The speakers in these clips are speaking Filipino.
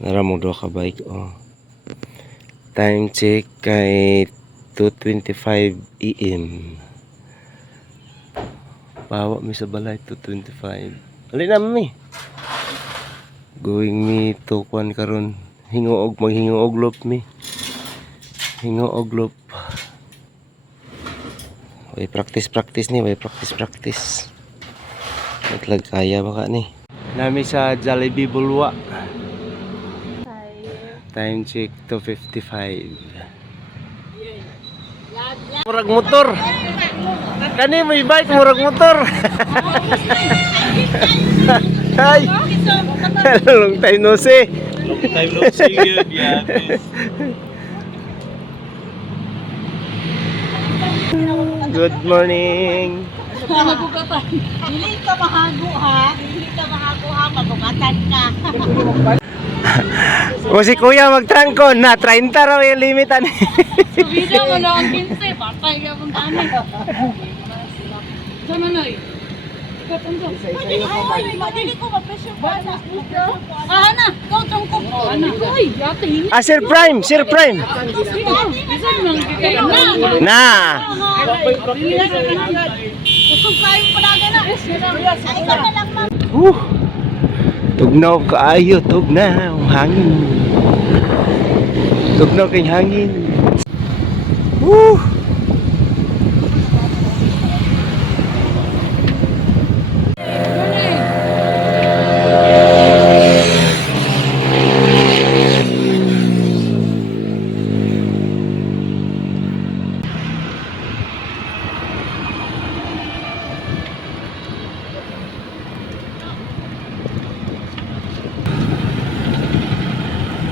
Nara mo do ka bike oh. Time check kay 2:25 AM. Bawa mi sa balay 2:25. Ali na mi. Going mi to kwan karon. Hingoog maghingoog lop mi. Hingoog lop. Way practice ni, way practice. Itlag kaya baka ni. Nami sa Jollibee Bulwa. Time check 2:55. Murag motor. Kani may bike murag motor. Hi. Long time no see. Long time no see yun. Yeah. Good morning. Dili ka mahago ha. Magugatan ka. O si kuya magtrangko na 30 raw yung limitan. Subida mo na ang 15. Patay ka pong tanay. Sama na eh. Dili ko ma-pressure ba na. Ana, ikaw trangko. Ana. Uy, yate hindi. Sir Prime. Na. Kusog kayo palaga na. Ay ka na lang ma'am. Tugnaw kaayo, tugnaw hangin. Tugnaw kay hangin.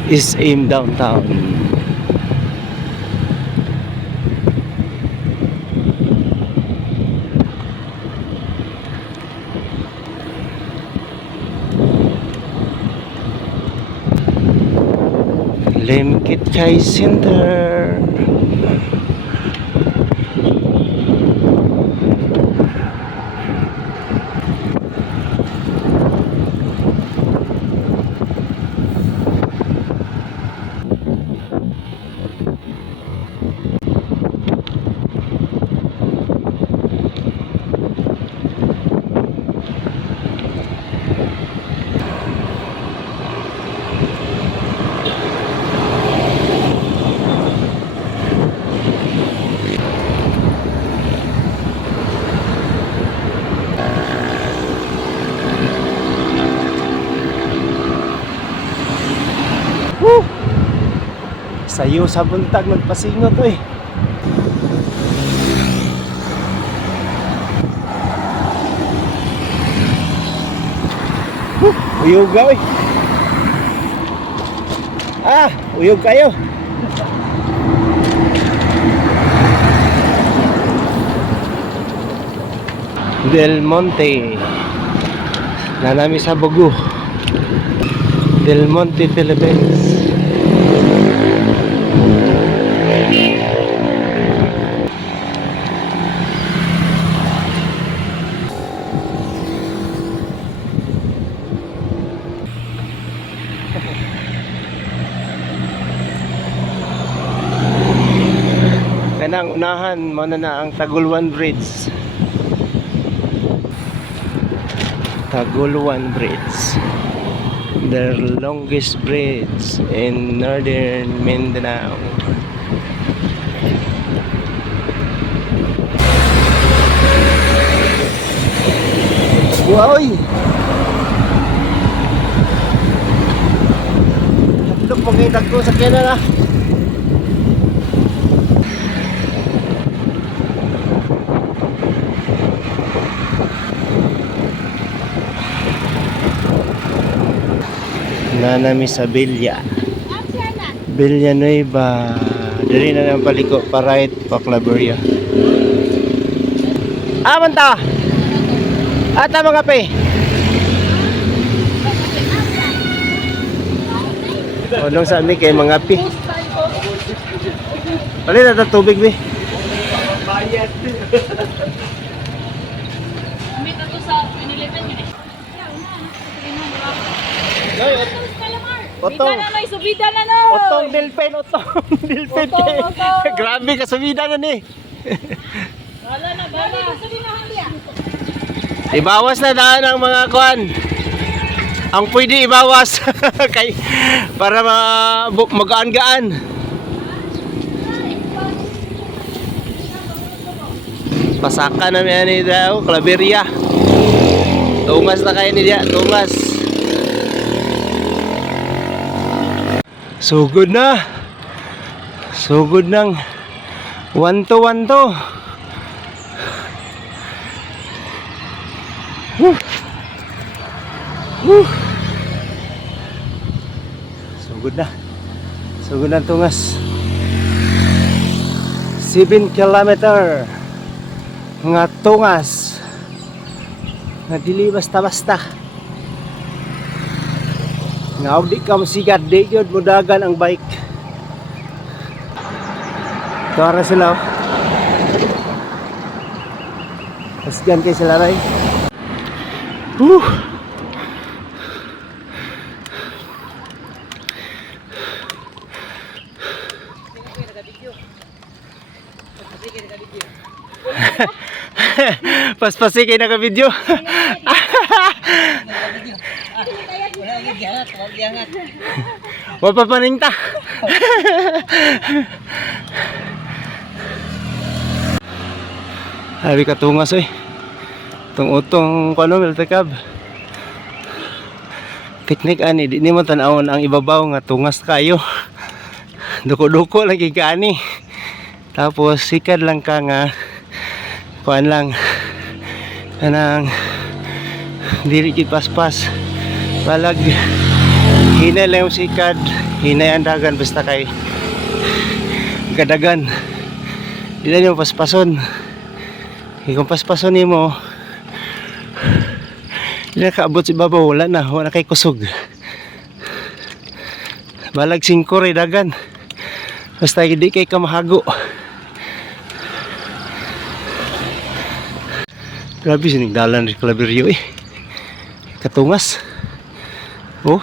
Is aim downtown. Limkit Chai Center. Sayo sa buntag magpasingot eh. Uyog ka eh. Uyog kayo. Del Monte. Nanami sa Bogo. Del Monte, Philippines. Kanang unahan mo na ang Taguluan Bridge. Taguluan Bridge, the longest bridge in northern Mindanao. Wow! Look, pagkitag ko sa Canada. Nanami sa Villa Nueva. Dali na ng paliko pa right pa Claveria. Manta! Ata mga pe. Odong sa amin kay mga pi. Pali na tubig bi. Bayad. Kami to sa pinilitan yun eh. Ay, Otong. Bida na noy, subida na no. Otong Delphin, otong Delphin. Otong. Grabe ka subida na ni. Wala na, bala. Sabi na hali ah. Ibawas na daan ang mga kuan. Ang pwede ibawas kay para magaan-gaan. Pasaka na yan ni daw, Claveria. Tungas na kayo ni dia, tungas. Sugod na. Sugod ng 1 to 1 to. Sugod na. Sugod na tungas. 7 kilometer. Nga tungas. Nga dili basta-basta. Nga di ka masigat, di yun mudagan ang bike. Tuwara sila oh. Pasgan kayo sila rin. Pas-pasi kayo naka-video. Wala pa paningta. Hari katungas eh. Utong kuno miltekab. Teknik ani di ni mo tan-awon ang ibabaw nga tungas kayo. Duko-duko lagi ka ani. Tapos sikad lang ka nga kuan lang kanang dili gid paspas. Balag hinay lang yung sikad, hinay ang dagan basta kay kadagan. Di na niyo paspason. Kung paspason nimo di na kaabot si babaw, wala na kay kusog. Balag 5 ray dagan. Basta hindi kay kamahago. Grabe sinigdalan rin Claverio eh. Katungas. Oh.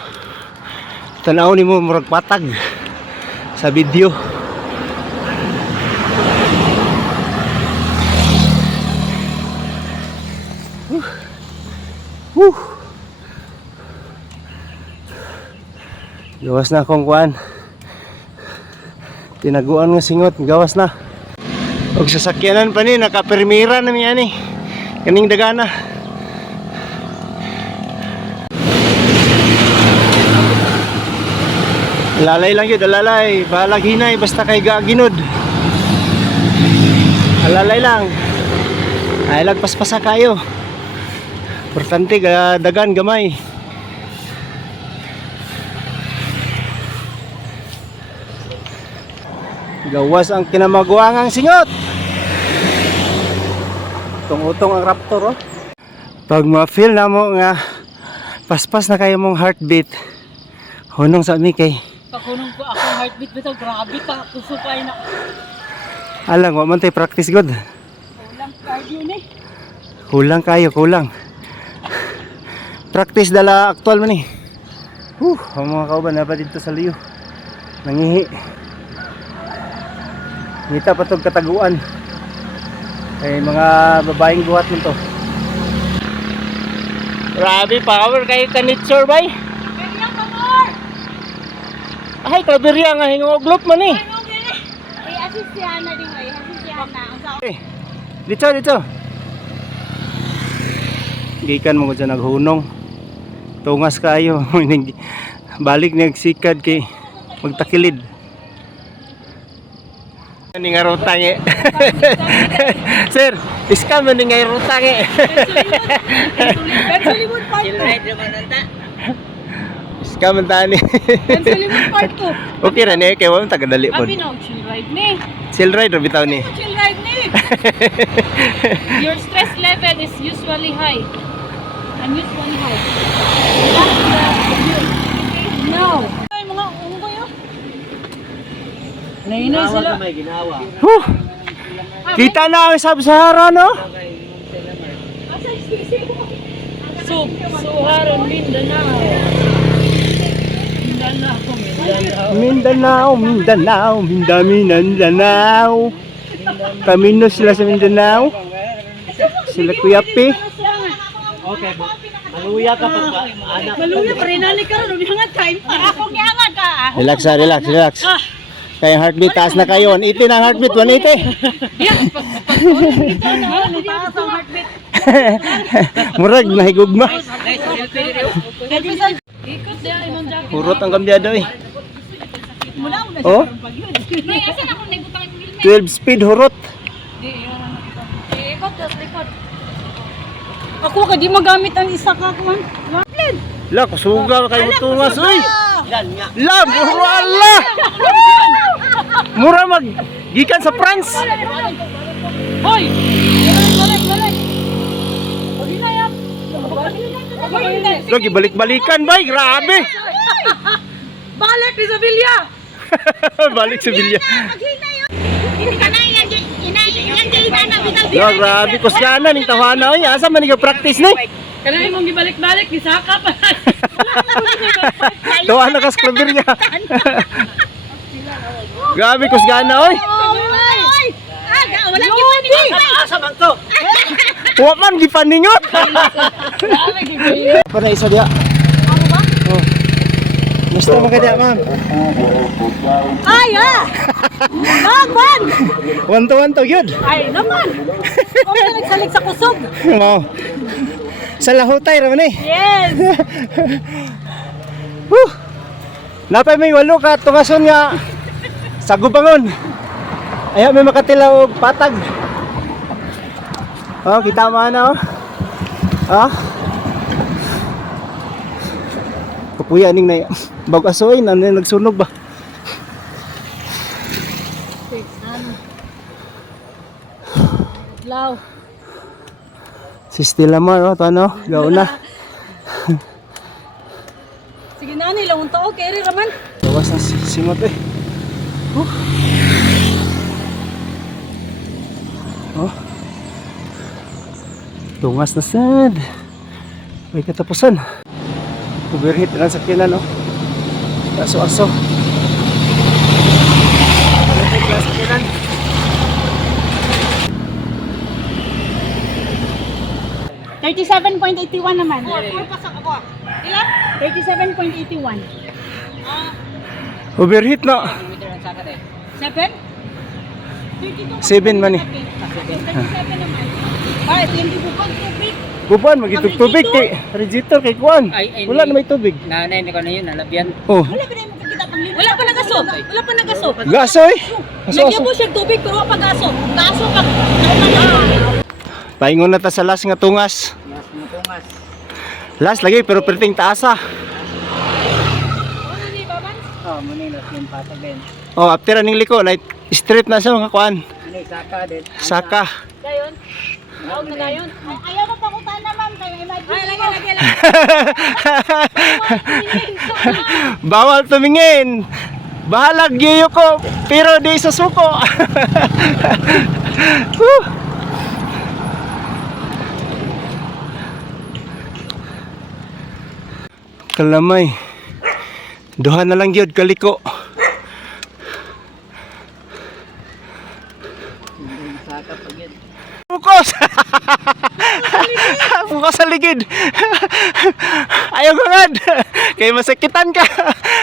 Tanaw ni mo murag patag sa video. Gawas na akong kuan. Tinaguan nga singot, gawas na. Og sasakyanan pa ni nakapermira na niya ni. Kaning dagana. Alalay lang yun, alalay. Balag hinay, basta kay gaginod. Alalay lang. Ay lagpaspasa kayo. Importante dagan gamay. Gawas ang kinamaguangang singot. Utong-utong ang Raptor oh. Pag ma-feel na mo nga paspas na kayo mong heartbeat, hunong sa mi kay Pakunong ko akong heartbeat bitaw, grabe ka, puso pa na. alang wa man tay practice god. Kulang cardio ni. Kulang kayo, kulang. Practice dala aktual man ni. Ang mga kauban na pa dito sa liyo. Nangihi. Ngita pa tong kataguan. Ay mga babaeng buhat mo to. Grabe power kayo kanitsor bay. Kaya ka more. Ay Claveria nga hingoglop man ni. Ano gani? Ay assist si Hana din ay, assist si Hana. Ang sa Dito. Gikan mo ko dyan naghunong. Tungas kayo. Balik nagsikad kay magtakilid. Ni nga rutangi. Sir, iskam ni nga rutangi. Bensulimod part 2. Iskam tani. Bensulimod part 2. Okay ra ni kay wa tagadali pod. Abi no, chill ride ni. Chill ride ra bitaw ni. Chill ride ni. Your stress level is usually high. Unusually high. No. Ay mga unggoy oh. Nainay sila. May ginawa. Kita na ang Sub-Sahara no? Suharan Mindanao. Mindanao. Mindanao, Mindanao, Mindanao. Kamino sila sa Mindanao. Sila Kuya P. Okay, maluya ka pa. Anak. Maluya pa rin nani ka, lumihangat ka. Akong gihangat ka. Relax ha, relax, relax. Kaya heartbeat, taas na kayo. 180 na ang heartbeat, 180. Murag, nahigugma. Ikot dia imong jacket. Purot ang kambyado eh. Mula mo na Oh, Nay, asan ako nagbutang yung helmet? 12 speed hurot. Ikot das likod. Ako ka di magamit ang isa ka kuan. La, kusuga kayo tungas, uy. La, mura Allah. Mura mag gikan sa France. Hoy! Balik. Pagi na yap. Lagi balik-balikan, bay. Grabe. Balik di Sevilla. Balik sa bilya. Ya, grabe. Kuskana ning tawhana. Uy, asa man practice ni? Kailangan mong gibalik-balik di saka pa. Tawa na kas klaber niya. Grabe, kuskana, oy. Wala gibani. Asa man to? Wa man gipaningot. Para isa dia. Oh. Gusto mo kaya, ma'am? Ay, Nagwan! One to yun. Ay, naman! Huwag ka nagsalik sa kusog. Oo. Sa lahutay raman eh. Yes! Woo! Napay may walo ka tungason nga sa gubangon. Ayaw may makatilaw og patag. Oh, kita mo na oh. Ah. Kapuya ning na bag asoy na nagsunog ba. Law. Si Stella Mar oh, tano, gauna. Sige na, nilang tao, kere raman. Gawas na simot eh. Oh. Tungas na sad. May katapusan. Overheat na sa sakyanan, no? Aso-aso. Overheat na sa sakyanan. $37.81 naman. Pasak ako. Ilan? 37.81. Overheat na. 7? 7 man eh. 37 naman. Ay, ito yung bubog tubig. Buban, magitug tubig kay Regitor kay Kuan. Wala na may tubig. Nanay, hindi ko na yun, nalabyan. Oh, Wala pa na yung magkakita pang lima. Wala pa nagaso. Wala pa nagaso. gasoy. Lagyan Aso-aso. mo siya tubig pero wala pa gaso. Gaso pa. Paingon na ta sa last nga tungas. Mas mutungas. Last lagi pero perting taasa. Ano ni Baban? Oh, manilas yung patag din. Oh, after aning liko, like straight na siya mga Kuan. Ano, saka din. Saka. Gayon. Tawag na gayon. Ayaw mo pakutan na ma'am. Kayo imagine. Ay, lagi. Bawal tumingin. Bahalag giyo ko pero di susuko. Whew. Kalamay. Duha na lang gyud kaliko. Saka pag yun. Focus! Focus sa ligid. Ayaw gangad. Kay masakitan ka.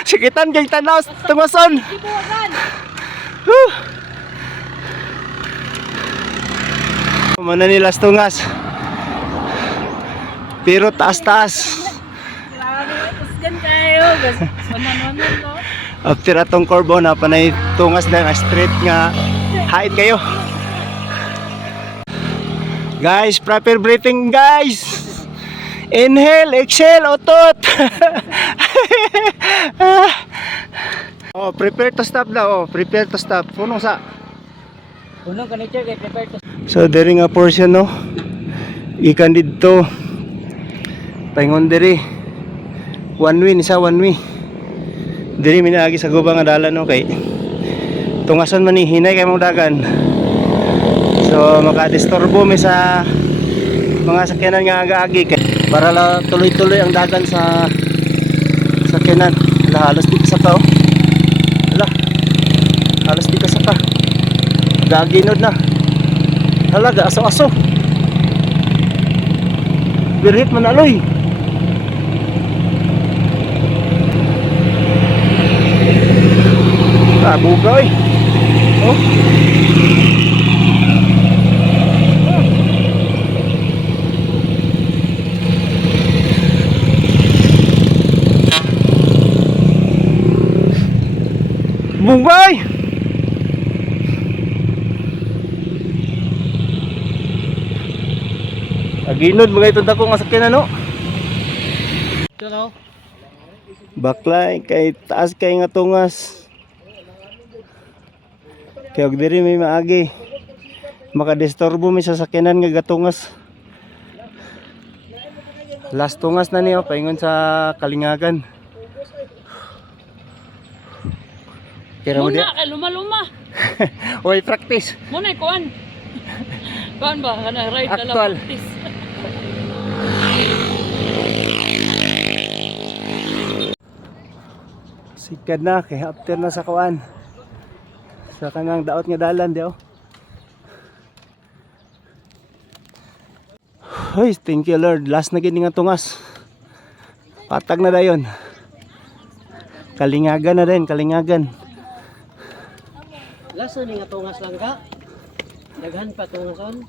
Sakitan kay tanaw tungason. Whew. Mana nilas tungas. Pero taas-taas. Kusgan kayo. Sonon-sonon ko. After atong korbo na panay tungas na nga straight nga height kayo. Guys, proper breathing guys. Inhale, exhale, otot. Oh, prepare to stop daw. Oh, prepare to stop. Punong sa. Unong ka nature, kay prepare to. So, diri nga portion no. Ikan dito. Paingon diri. One way, isa one way. Diri minaagi sa gubang nga dalan no kay tungason man ni hinay kay mong dagan. So makadisturbo mi sa mga sakyanan nga agaagi kay para la tuloy-tuloy ang dagan sa sakyanan. Halos dito sa tao. Alas di ka saka. Gaginod na. Halaga, aso-aso. Birhit manaloy. Ah, buga eh. Oh. Bumbay! Aginod mga itong dako nga sakyan ano? Ito no? Baklay kay taas kay nga tungas. Kaya og diri may maagi. Makadisturbo mi sa sakyanan nga gatungas. Last tungas na niyo paingon sa Kalingagan. Kira mo Muna dia? kay luma-luma. Oy, practice. Muna kuan. Kuan ba kana ride na lang Actual. practice. Sikad na kay after na sa kuan. Sa kanang daot nga dalan di oh. Hoy, thank you Lord. Last na gid nga tungas. Patag na dayon. Kalingagan na din, Kalingagan. Laso ni nga tungas lang ka. Daghan pa tungason.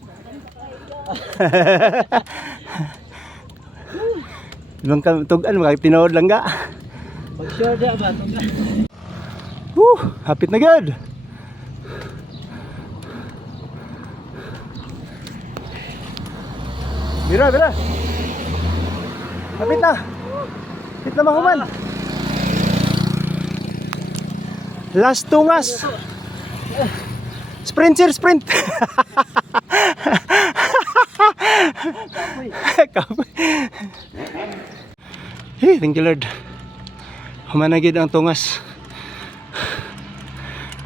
Ibang tugan, makapinood lang ga. Pag sure dia ba tungas. Woo, hapit na gud. Bira, bira. Hapit na. Hapit na mahuman. Last tungas. Sprint sir, sprint. Kapoy. Hey, thank you Lord. Humanagid ang tungas.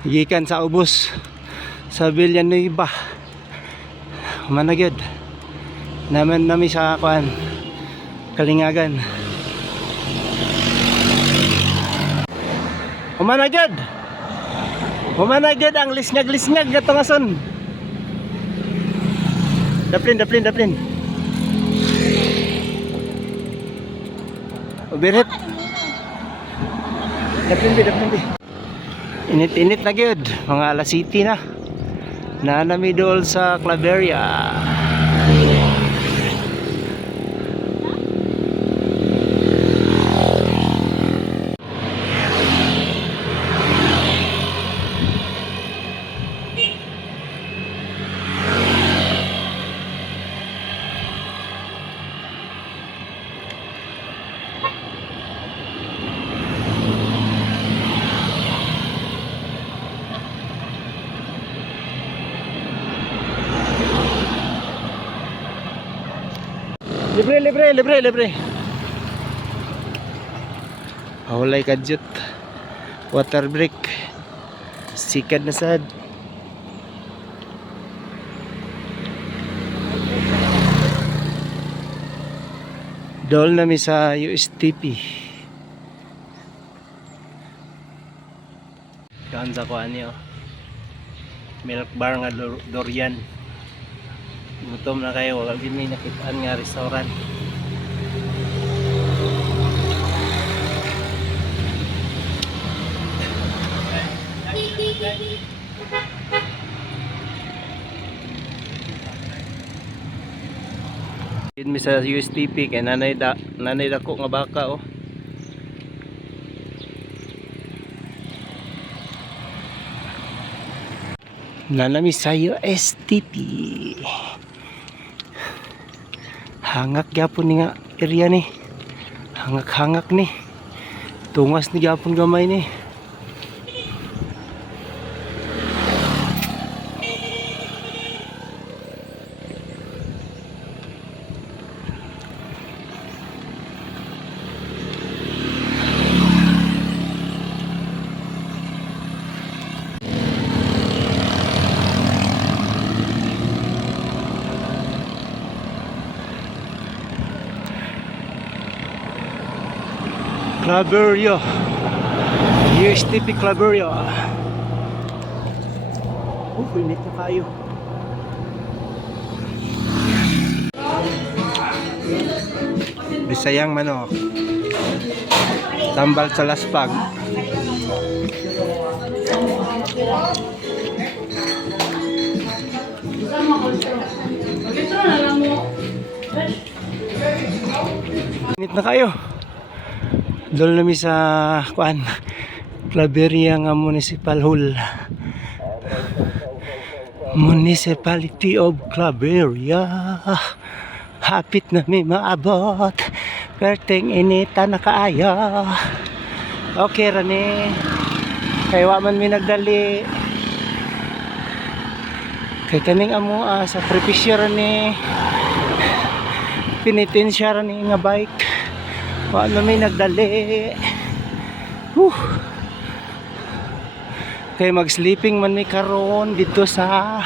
Gikan sa ubos sa Villanueva. Humanagid. Naman nami sa kuan Kalingagan. Humanagid. Humanagid ang lisngag-lisngag nga tungason. Daplin. Ubirit. Daplin. Init-init na gyud, mga alas 7 na. Nanami dool sa Claveria. Libre. Hawlay kadyot. Water break. Sikad na sad. Dol na mi sa USTP. Kaan sa kuan niyo. Milk bar nga Dorian. Gutom na kayo, wala din may nakitaan nga restaurant. Mi sa USTP kay nanay dako nga baka oh. Nanami sa USTP. Hangak gyapon ni nga area ni. Hangak ni. Tungas ni gyapon gamay ni. Claveria. USTP Claveria. Init na kayo. Bisayang manok. Tambal sa laspag. Init na kayo. Dol na mi sa kuan. Claveria nga Municipal Hall. Municipality of Claveria. Hapit na mi maabot. Perteng inita na kaayo. Okay rani. Kay wa man mi nagdali. Kay kaning amo sa prepisyo rani. Pinitensya rani nga bike. Wa na mi nagdali. Kay mag-sleeping man mi karon dito sa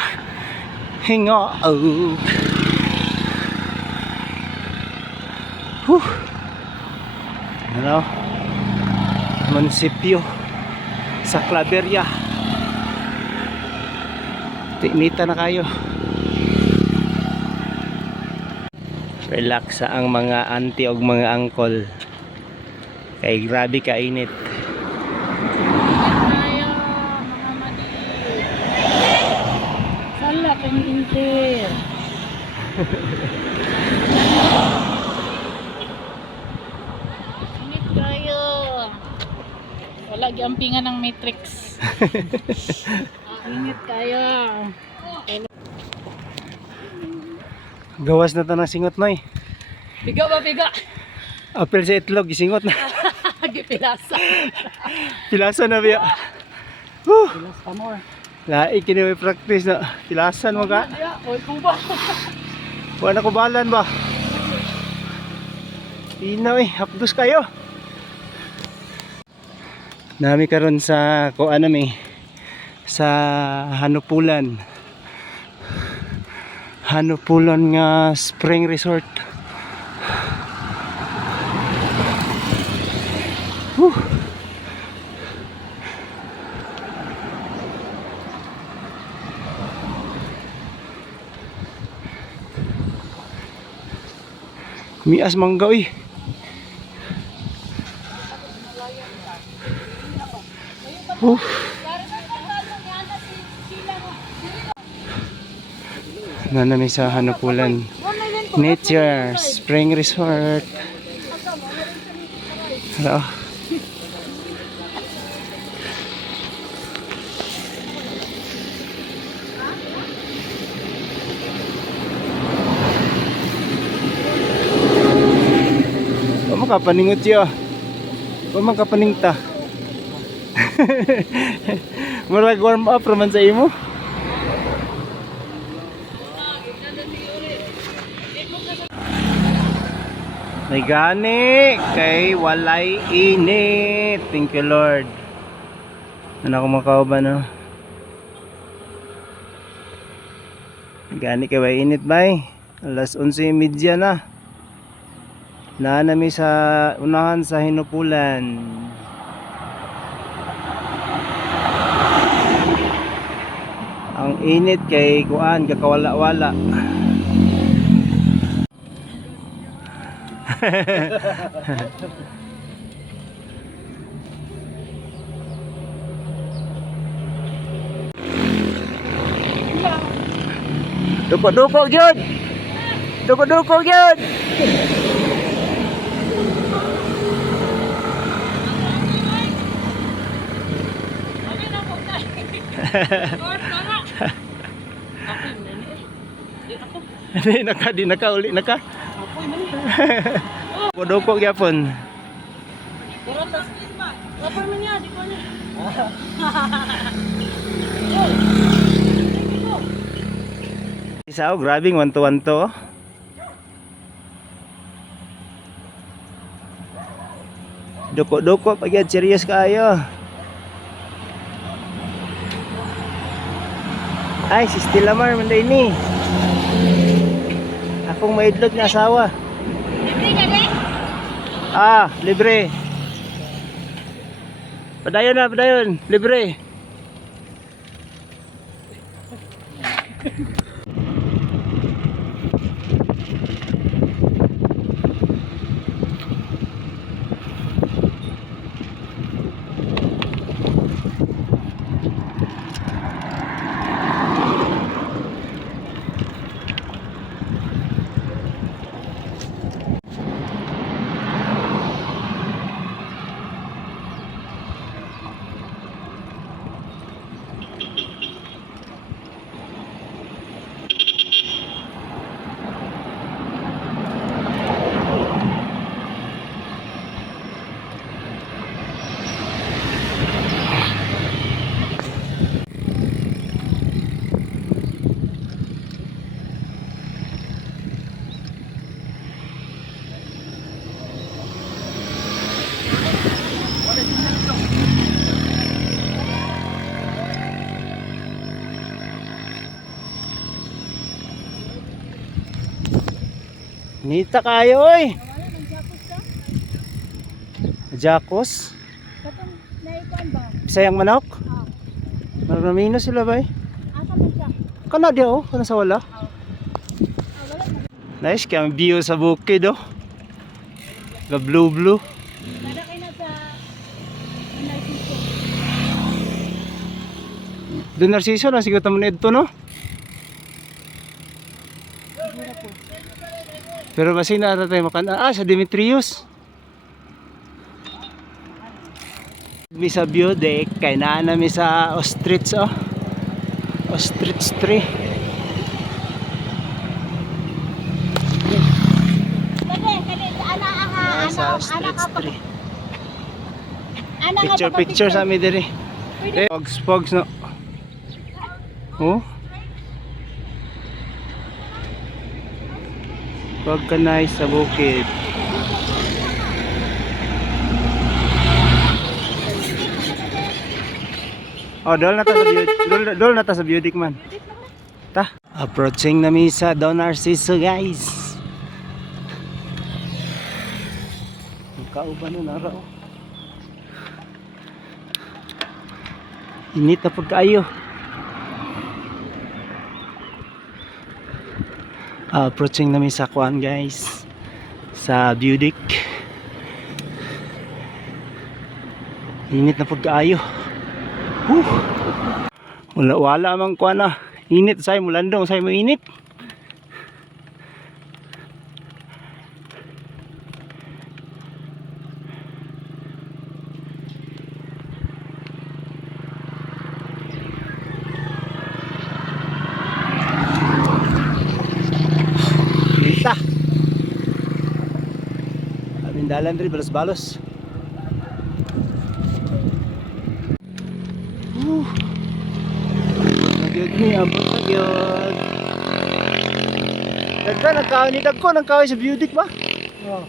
Hingaog. Ano? Munisipyo sa Claveria. Tinita na kayo. Relax sa ang mga auntie o mga uncle. Kay grabe ka init. Sala kang inter. Init kayo. Wala giampingan ng matrix. Init kayo. Gawas na to ng singot noy. Piga ba piga? Apel sa itlog, gisingot na. Gipilasa. Pilasa na biya. Pilas pa more. Laik kini may practice na. Pilasan mo ka. Oy kuba. Wala ko balan ba? Inaw hapdos kayo. Nami karon sa kuan nami sa Hanupulan. Hanupulan nga spring resort. Mias mangga uy. Nanami sa Hanupulan Nature Spring Resort. Hello. Kapaningot siya. Huwag kapaningta. Murag warm up raman sa imo. May gani kay walay init. Thank you Lord. Ano ako makauban no? Gani kay walay init bay. Alas 11:30 na. Naanami sa unahan sa Hanupulan. Ang init kay kuan kakawala-wala. Duko-duko gyud. Duko-duko gyud. Di naka uli naka. Kodoko gyapon. Lapar man niya, di ko niya. Isaw, grabing wanto-wanto. Doko-doko pagyad serious kaayo. Ay, si Stella Mar manday ni. Akong maidlot nga asawa. Libre ka de? Libre. Padayon na, padayon. Libre. Nita kayo oy. Jakos. Katong naikuan ba? Bisayang manok. Maramino sila ba eh? Asa man siya? Kana dia oh, kana sa wala. Wala na. Nice kaya ang view sa bukid oh. Ga blue. Nada kay na sa Narciso. Doon Narciso na siguro tamo nito no. Pero basi na ata tayo makan. Sa Demetrius. Mi sa view deck kay naa na mi sa ostrich oh. Ostrich tree. Kani ana Sa ostrich tree. Ana nga Picture sa mi diri. Pogs no. Oh. Pagkanay sa bukid. Oh, dol na ta sa beauty. Dol na ta sa beauty man. Ta. Approaching na mi sa Don Narciso, guys. Kauban na raw. Init na pagkaayo. Approaching namin sa kuan guys, sa Budik. Init na pagkaayo. Wala mang kuan na. Init say mulandong say mo init. Lita. Aming dalan diri balos-balos. Nagyod ni abot nagyod. Dagko nagkaway sa Budik ba? Oh.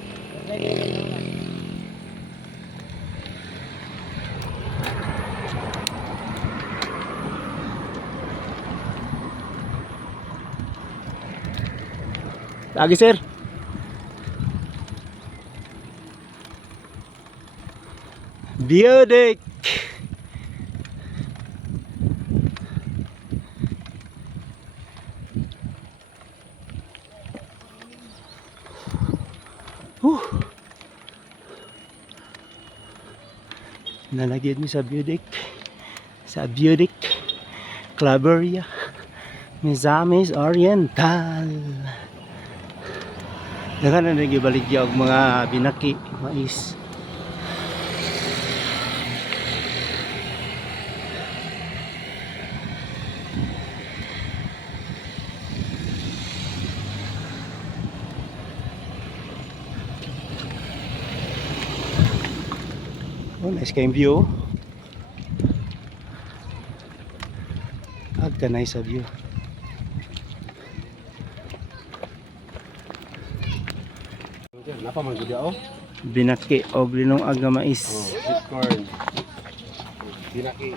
Lagi sir. Budik. Nalagyan mi sa Budik. Sa Budik Claveria Mizamis Oriental. Dagan na nagibaligya og mga binaki, mais. Oh, nice kayong view. Agka nice sa view. Napa man gud oh? Binaki og linong aga mais. Sweet corn. Binaki.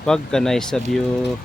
Pagkanay sa view.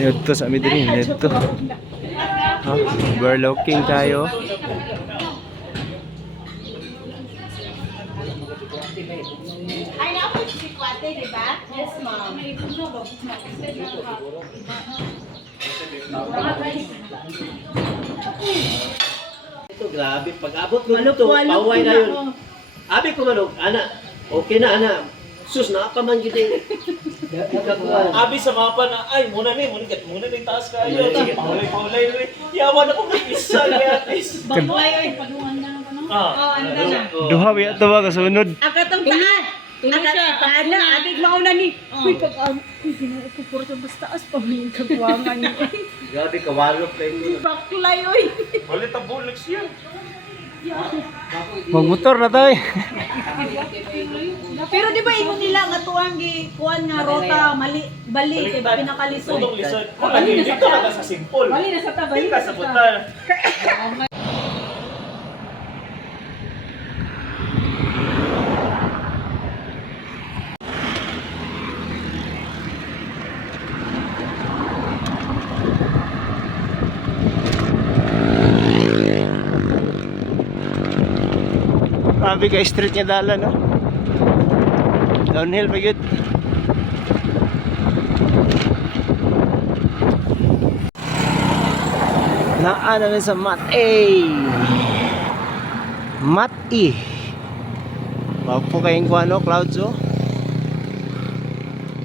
Dito sa amin din, dito. Overlooking tayo. Ay, naku, si Kwate, di ba? Yes, ma'am. Ito, grabe. Pag-abot mo dito, paway na yun. Abi ko manog, ana, okay na, ana. Sus, nakaman yun eh. Abi sa mapa na, ay, muna ni taas kayo. Paulay na rin. Yaman ako may isa, guys. Paduan na lang ano? Ah, ano na? Duha biya to ba kasunod? Akatong taan. Akatong na, abig mauna ni. Uy, Uy, puro sa mas taas pa may kagwangan niyo. Grabe, kawalok na yun. baklay, oy. Walit ang bulag siya. Magmotor na tayo. Pero di ba ingon nila nga tuwang kuan nga rota mali bali kay pinakalisod. Itong lisod. Dito ka sa simple. Bali na sa ta, Dito bali ka sa punta. Grabe ka street niya dala, no? Downhill pa yun. Naan na sa Mat A. Mat E. Wag po kayong kuano, clouds, oh.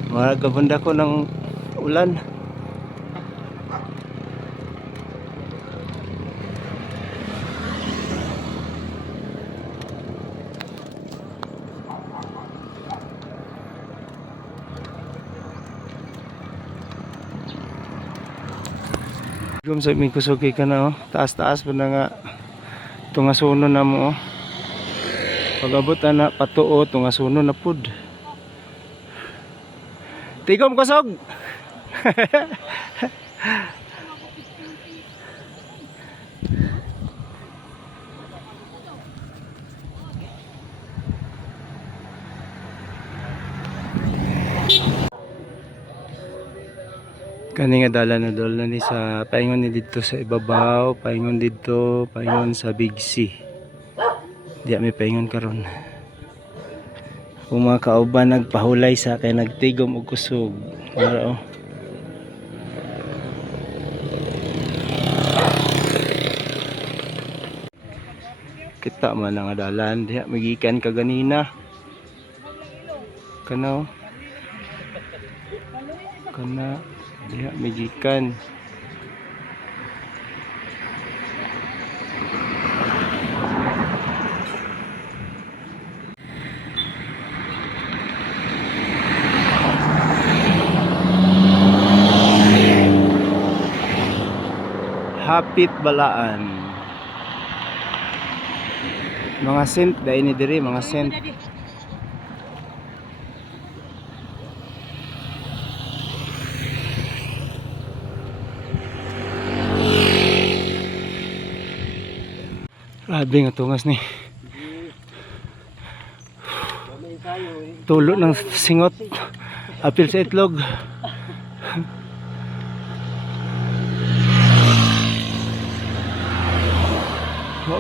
Magagabunda ko ng ulan. Gum sa mi kusugi ka na, oh. Taas-taas pa na nga tungasuno na mo, oh. Pag-abot na patuo tungasuno na pud. Tigom kusog. Kani nga dala na dol na ni sa paingon ni dito sa ibabaw, paingon dito, paingon sa Big C. Diya may paingon karon. Kung mga kauban nagpahulay sa kay nagtigom og kusog. Mara, oh. Kita man nga dalan diya magikan ka ganina. Kana, oh. Kana diha magikan. Hapit Balaan. Mga scent dai ni diri, mga scent. Grabe nga tungas ni. Tulo ng singot. Apil sa itlog.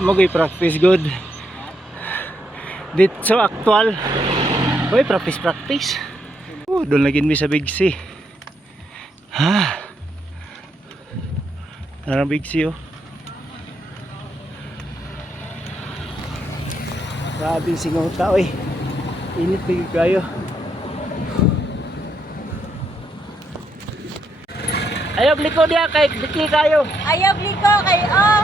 Mag-i practice good. Dito so actual. Uy, practice. Doon lagi mi sa Big C. Ha. Narang Big C, oh. Grabing singota, oy. Init pigil kayo. Ayaw liko dia kay dikli kayo. Ayaw liko kay oh.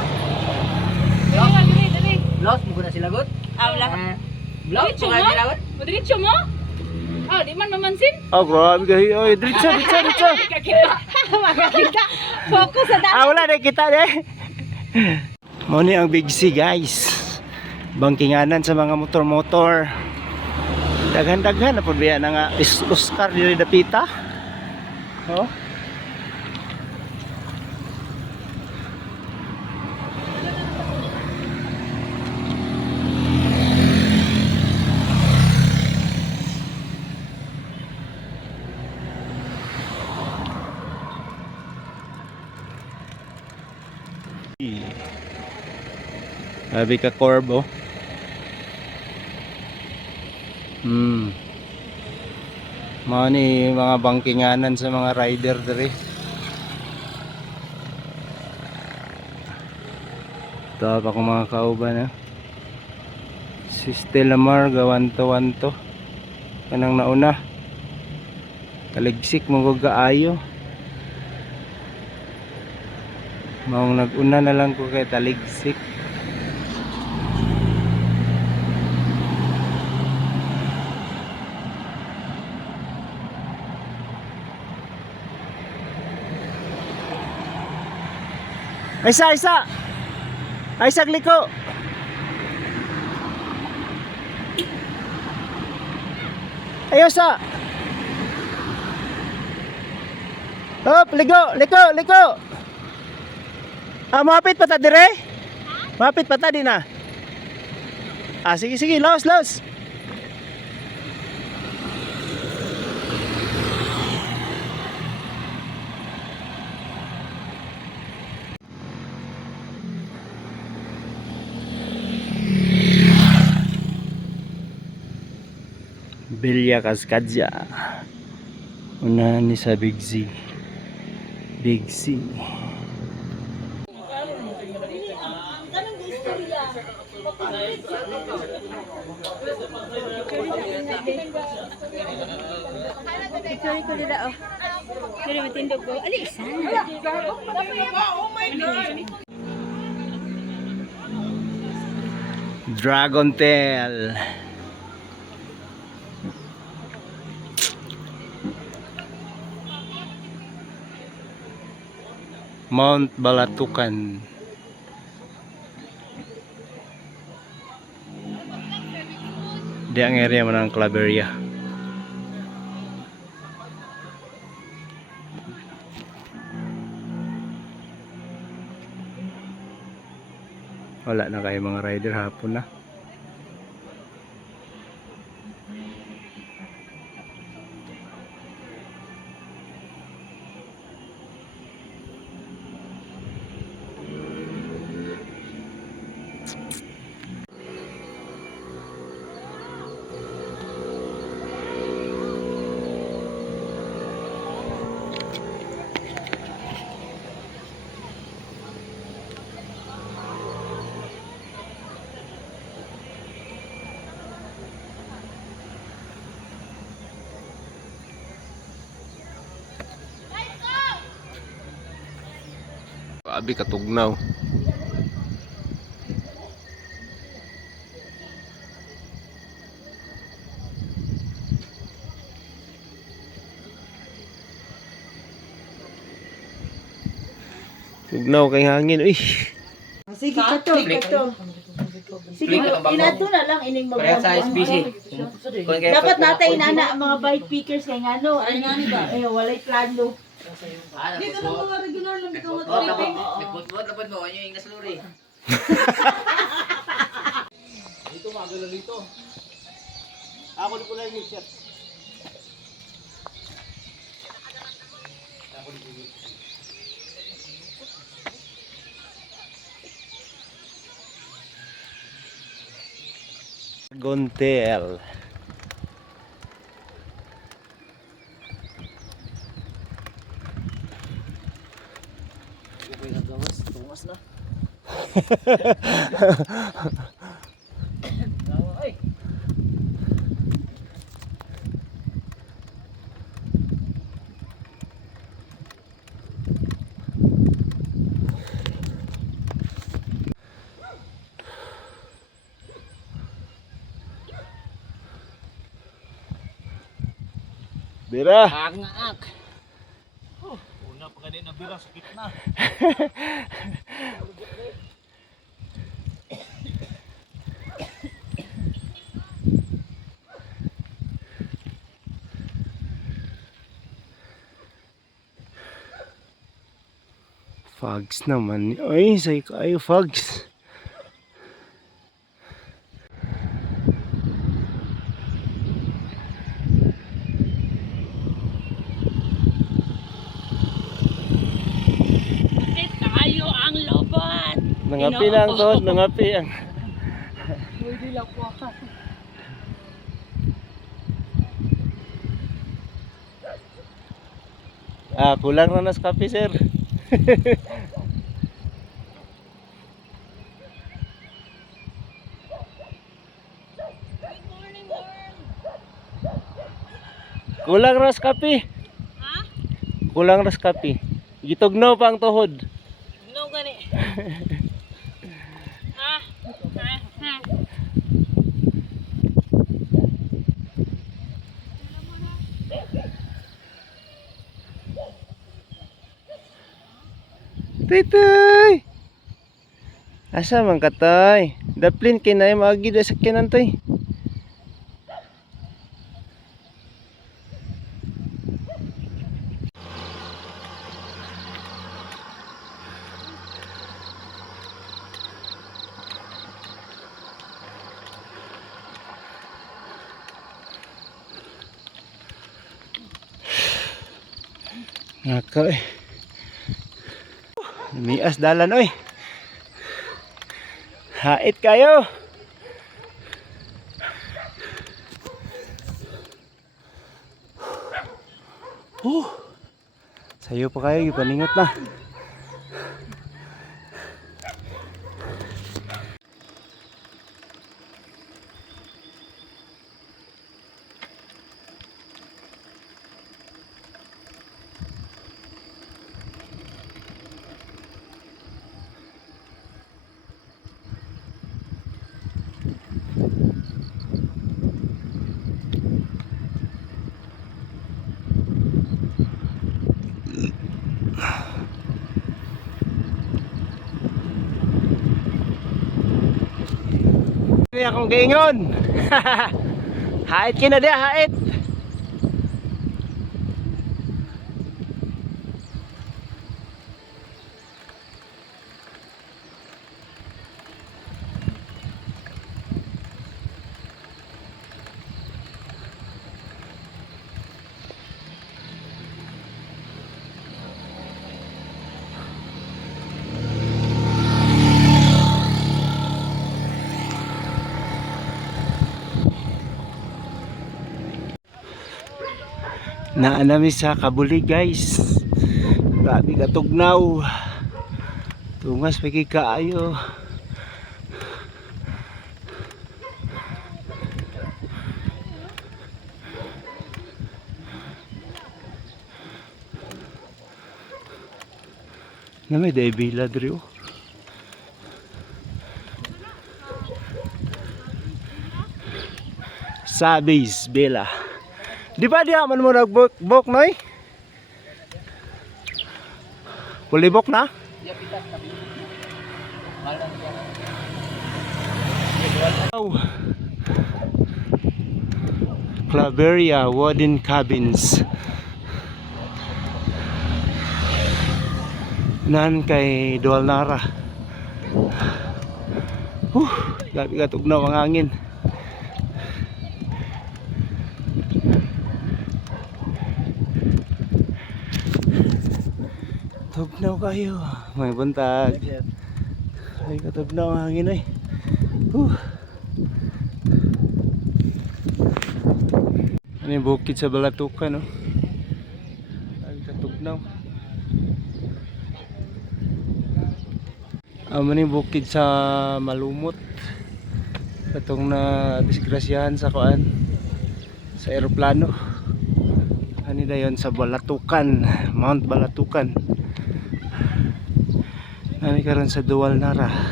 Lost mo na sila, God? Awla. Diretso mo? Diretso mo? Ah, di man mamansin. Oh, grabe kayo. Oy, diretso. Makakita. Focus sa daan. Wala na kita eh. Mo ni ang Big C, guys. Bangkinganan sa mga motor-motor. Daghan-daghan na po biya na nga Oscar diri dapita. Oh. Sabi ka Corb, oh. Mga ni mga bangkinganan sa mga rider dere. Ito pa ko mga kauban, ha. Si Stella Marga, wanto. Kanang nauna. Kaligsik mong gaayo. Maong nag-una na lang ko kay taligsik. Isa! Ay, sagliko! Ayosa! Hop, liko! Mapit pa ta dire? Mapit pa ta din na. Sige, laos. Bilya Kaskadja. Una ni sa Big C. Picture ko nila, oh. Pero matindog ko. Alisa. Dragon Tail. Mount Balatukan. Di ang area man ang Claveria. Wala na kayo mga rider, hapon na. Abi katugnaw. Tugnaw kay hangin. Uy. Sige, kato. Sige, inato na lang ining Kaya sa SBC. Dapat natay inana ang mga bike pickers kay ngano. Ay ngani ba? Ay walay plano. Dito na mga regular lang bitaw mo tripping. Nagputbot lapad mo ano yung nasluri. Dito magalo dito. Ako di ko lang yung shot. Gontel. Tungas na. Bira. Una pa ganun na bira, sakit na. Fogs naman. Ay, say kayo fogs. Bakit tayo ang lobot? Nangapi lang to, nangapi ang. Pwede lang po ako. Kulang na nas kape, sir. Kulang ras kape. Ha? Kulang ras kape. Gitugnaw pa ang tuhod. No gani. Ha? Ha? Tay. Asa man ka tay? Daplin kay na maagi da sakyanan tay. Nako eh. Mias dalan oy. Hait kayo. Sayo pa kayo, ipaningot na. Ini akong giingon. Hait kina dia, hait. Naanami sa Kabuli guys. Grabe ka tugnaw. Tungas pagi kaayo. Namay day bila diri oh. Sabis Bela. Di ba diya man mo nagbok noy? Pulibok na? Oh. Claveria Wooden Cabins. Nan kay Dual Nara. Gabi ka tugnaw ang hangin. Tugnaw kayo. May buntag. Ay katugnaw ang hangin ay. Ano yung bukid sa Balatukan no? Ay katugnaw. Ano yung bukid sa Malumot. Katong na disgrasyahan sa kuan sa eroplano. Ano na yun sa Balatukan, Mount Balatukan. Nami karon sa Dual Nara.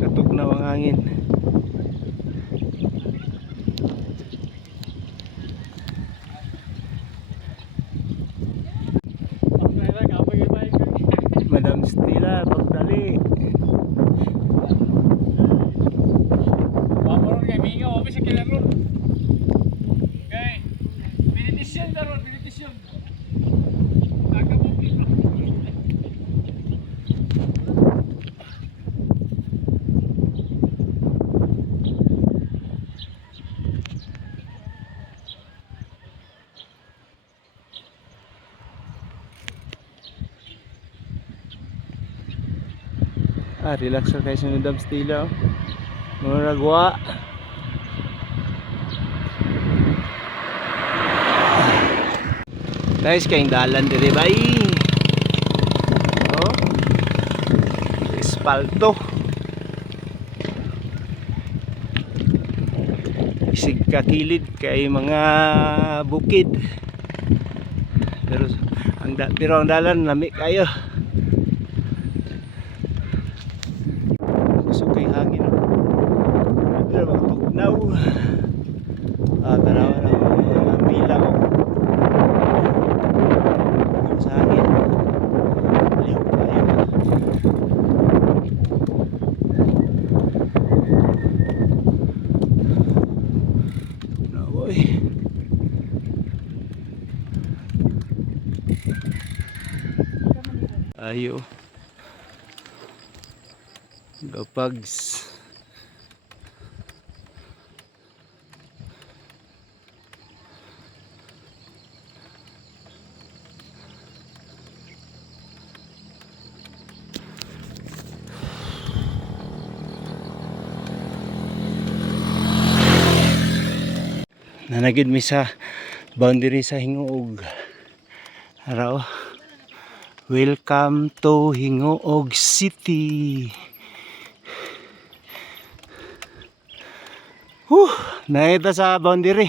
Katugnaw ang hangin. Stila, pagdali. Paparon kay Mingo, obi sa kilaron. Okay. Binitisyon daron, binitisyon. Nakabukil no. Relax ka kayo sa Nudam Stila. Muragwa. Guys, kayong dalan diri bay. Oh. Espalto. Isig kakilid kay mga bukid. Pero ang dalan lami kayo. Sukay hangin. Pero magtugnaw. Tanawa na mga pila ko. Sa hangin. Ayaw kayo. Tugnaw boy. Ayo. Gapags. Nanagid mi sa boundary sa Hingoog. Araw. Welcome to Hingoog City. Naita sa boundary.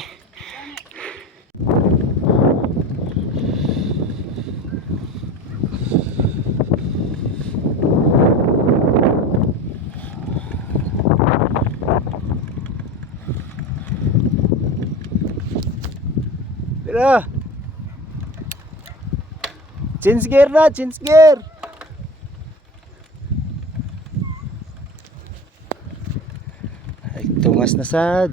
Tira. Change gear na, change gear. Ay, tungas na sad.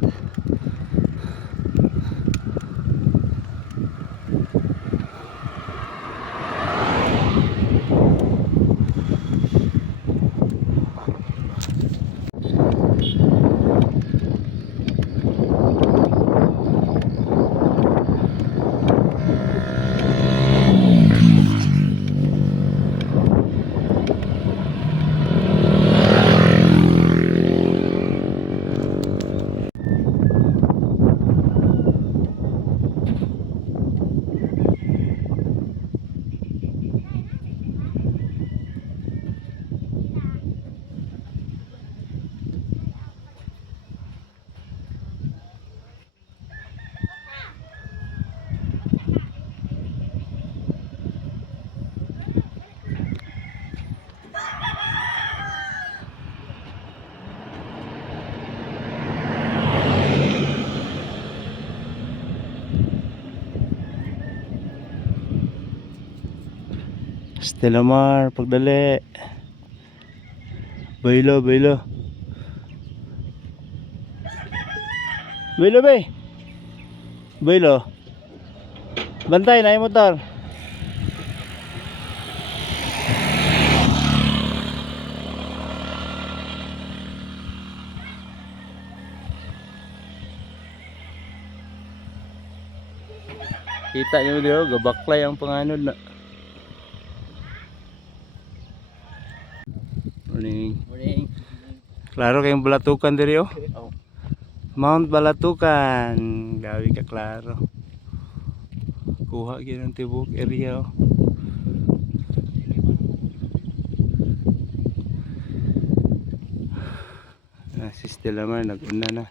Stella Mar, pagdali. Baylo, baylo. Baylo, bay. Baylo. Bantay na yung motor. Kita nyo dito, gabaklay ang panganod na. Morning. Morning. Klaro kayong Balatukan diri oh. Mount Balatukan. Gawi ka klaro. Kuha gyud ang tibok area oh. Si Stella Mar nag-una na.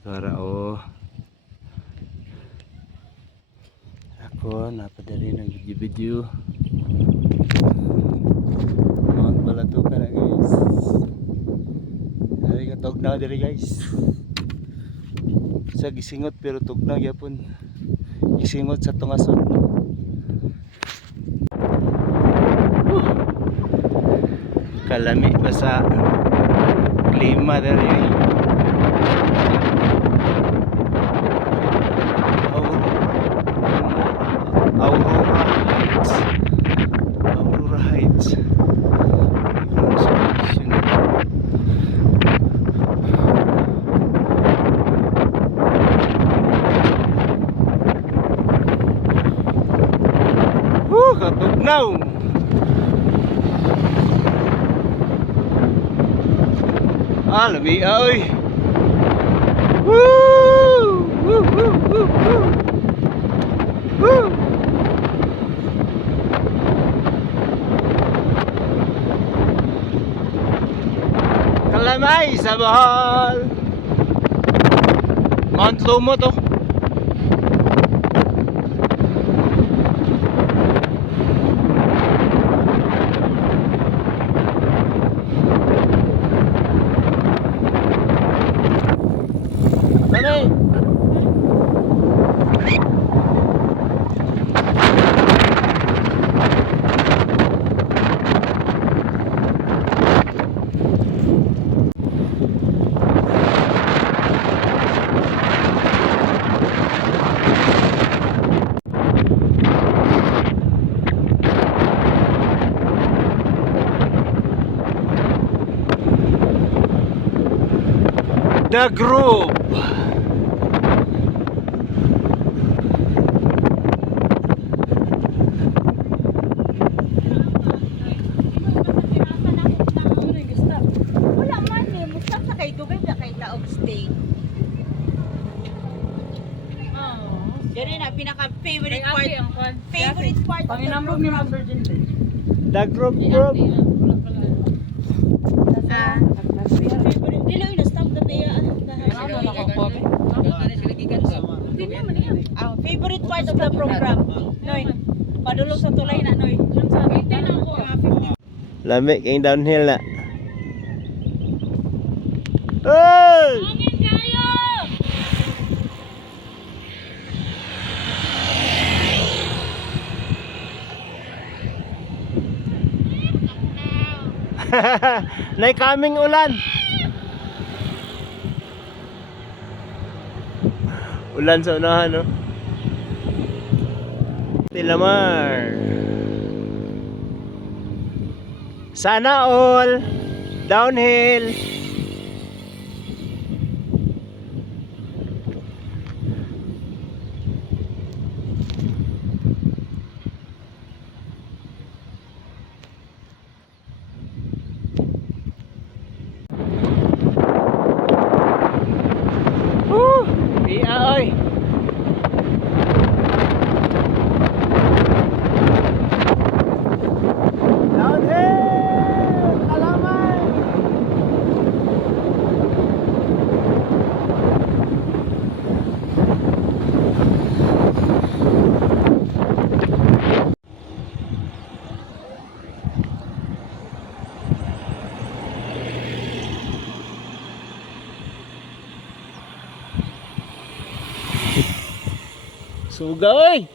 Tara oh. Ako napadali ng video. Mount Balatukan na guys. Dari ka tugnaw diri guys. Sa gisingot pero tugnaw gyapon. Gisingot sa tungason. kalami ba sa klima dali. Aurora Heights. Aurora Heights. Yun sa location. Katugnaw. Labi oy. Woo! Woo woo woo woo. Woo! Kalamay sa Bohol. Mount Lumo to. The Group. Wala man eh. Mustang sa kay Dugay na kay Taog State. Yan na pinaka-favorite part. Favorite part of the program. The Group. Favorite. Dilo yung na-stop na tayo. Favorite part of the program. Noy. Padulong sa tulay na, Noy. Lami kayong downhill na. Hey! Hangin kayo! Nay kaming ulan. Ulan sa unahan, no? Tilamar. Sana all downhill. Iya oi. Downhill, Kalamay. Suga oi.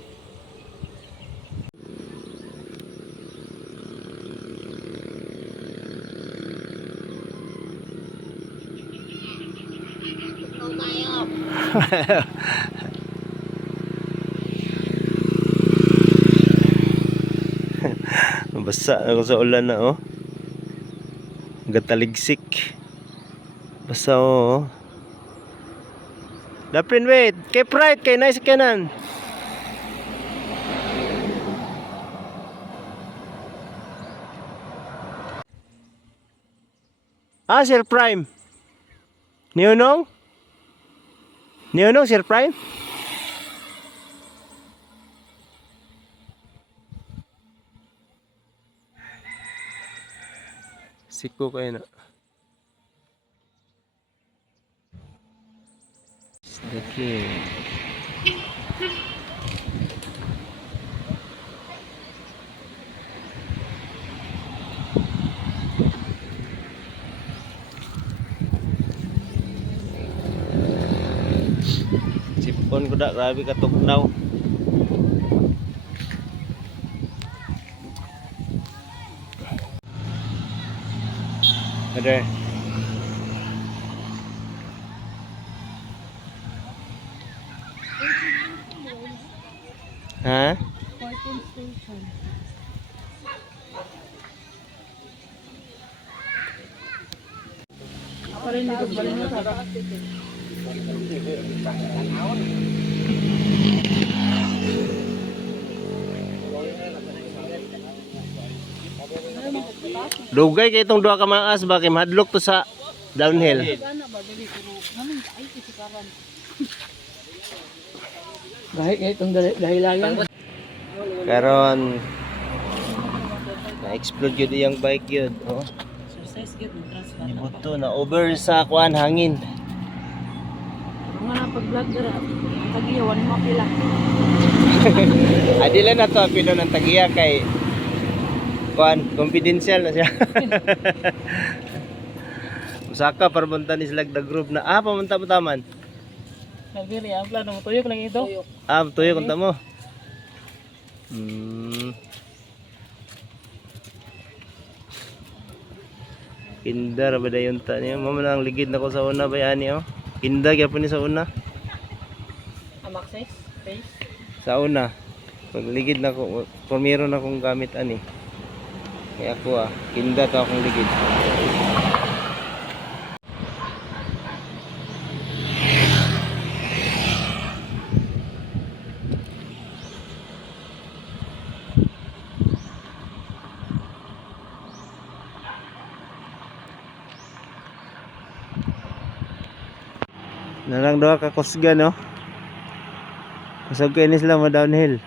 Basa ako sa ulan na oh. Gataligsik. Basa oh. Dapin wait, kay right kay nice kanan. Sir Prime. Niyonong? Niyonong Sir Prime? Siko kayo na. Okay. Sipon ko da, grabe katugnaw. Ada. Ha? 14 station. Dugay kay itong duha ka maas ba kay mahadlok to sa downhill. Karon na-explode yun yung bike yun. Oh. Ibuto na over sa kuan hangin. Mga pag-vlog dara, tagiyawan mo pila. Adila na to apilo ng tagiya kay kuan confidential na siya. Usaka parmunta ni sila the group na pamunta mo taman. Nagdiri ang plano mo tuyok lang ito. Tuyo kunta mo. Kinda ra ba dayon ta niya? Mamo na ang ligid na ko sa una bayani oh. Kinda gyapon ni sa una. Amaxes, face. Sa una. Pag ligid na ko, kung meron akong gamit ani. Kaya ako kinda to akong ligid. Narang doa ka kusga no. Kusog kayo sila mo downhill.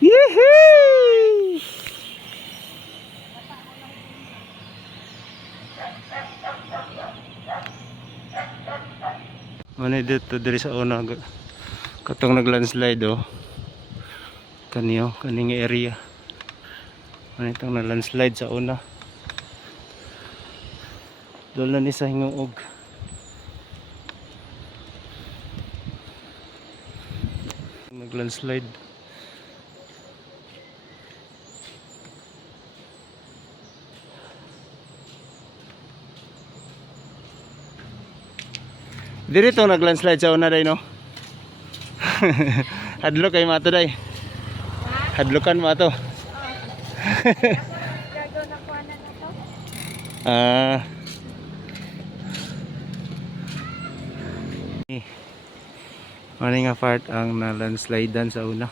Yehey! Ano dito diri sa una katong naglandslide oh. Kaning area. Ano itong na-landslide sa una. Doon na ni sa Hingoog. Nag-landslide. Dito nag-landslide sa una day no. Hadlok kay mato day. Hadlokan mo ato. Mani nga part ang na-landslidean sa una.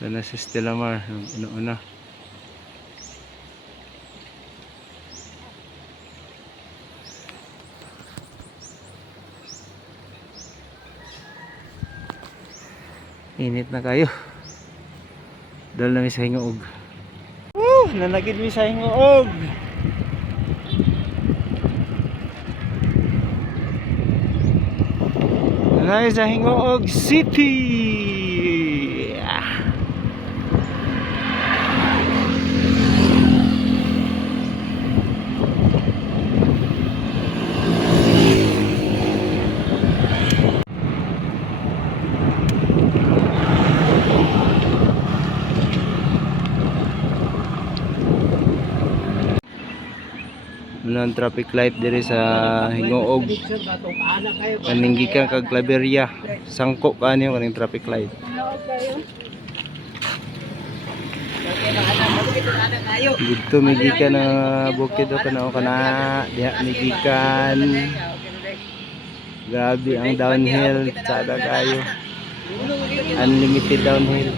Doon na si Stella Mar una. Init na kayo. Dahil na may sa Hingoog. Nanagid mi sa Hingoog. Nanagid sa Hingoog City. Ang traffic light diri sa Hingoog. Kaning gikan kag Claveria. Sangko kanyo kaning traffic light. Dito may gikan na bukid o kana diha may gikan. Grabe ang downhill sada kayo. Unlimited downhill.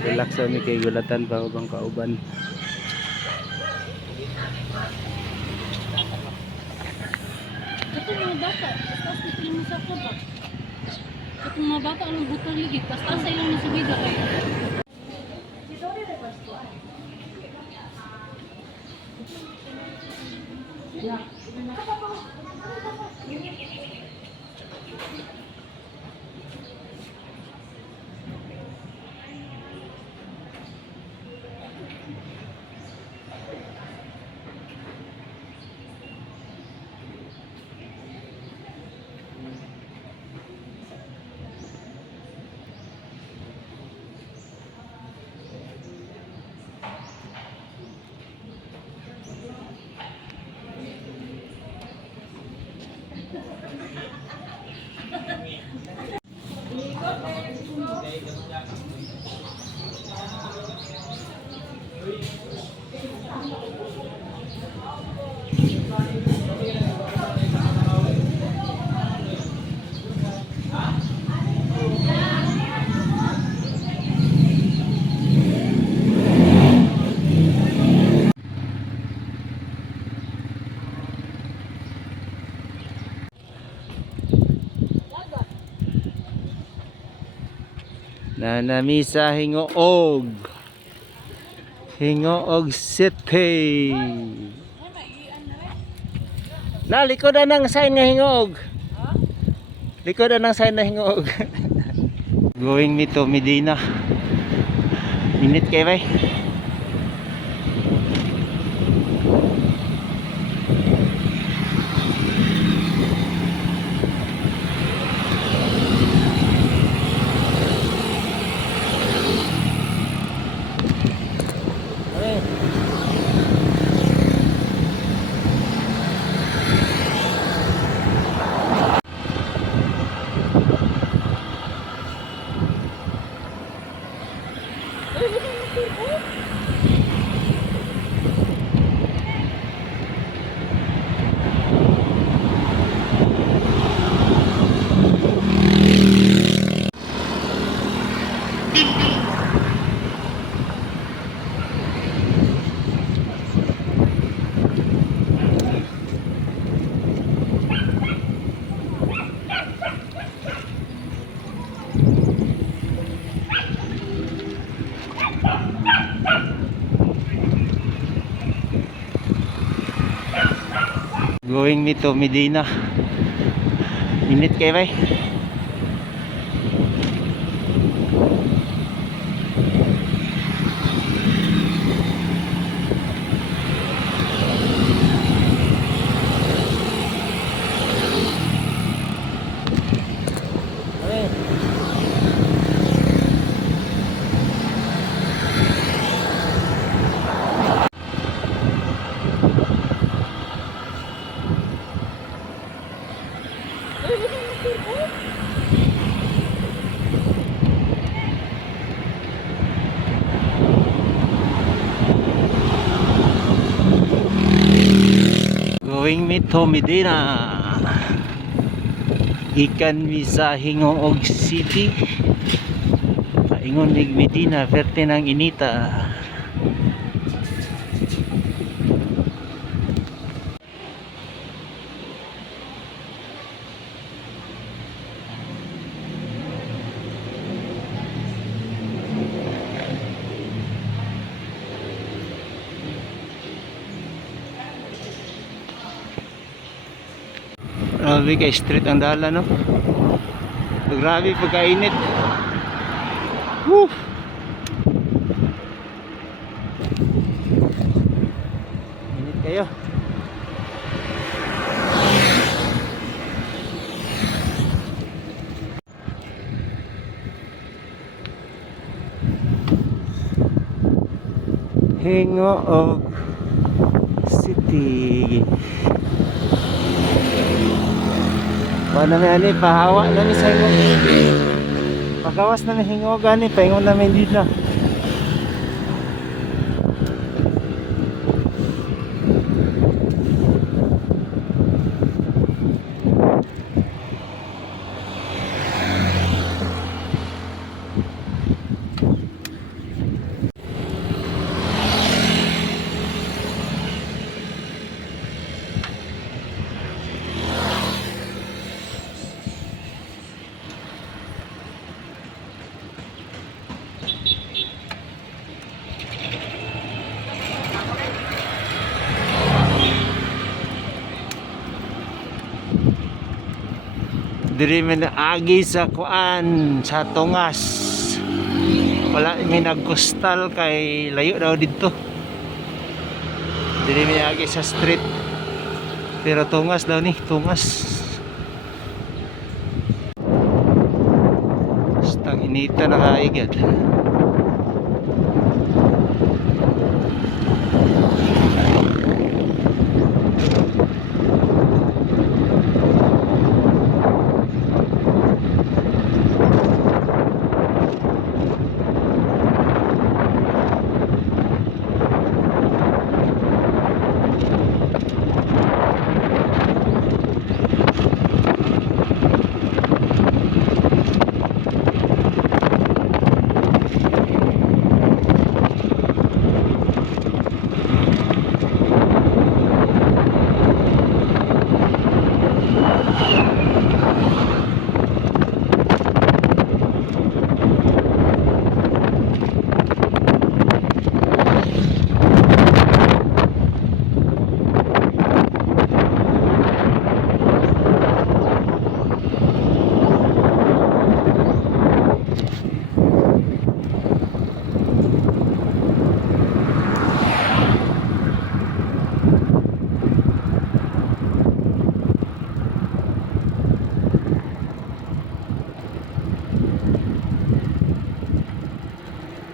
Relax kami kay gulatan pa ubang kauban. Ito mga bata, tapos ito yung masakot ba? Ito mga bata, anong butang ligid, tapos sa ilang nasubida kayo. Nanami sa Hingoog. Hingoog City. Na, likodan ng sign nga Hingoog. Likodan ng sign na Hingoog. Going me to Medina. Init kayo ba? Going me to Medina. Init kayo ba? Going me to Medina. Ikan mi sa Hingoog City. Paingon mig Medina, verte ng inita. Grabe kay street ang dala, no? Grabe pagkainit. Woo! Init kayo. Hingoog City. Paano namin pahawa namin sa Hingoog. Pagawas namin Hingoog ani, paingon namin dito. Diri man agi sa kuan sa Tungas. Wala mi nagkustal kay layo daw dito. Diri mi agi sa street. Pero Tungas daw ni, Tungas. Stang inita na kaigad.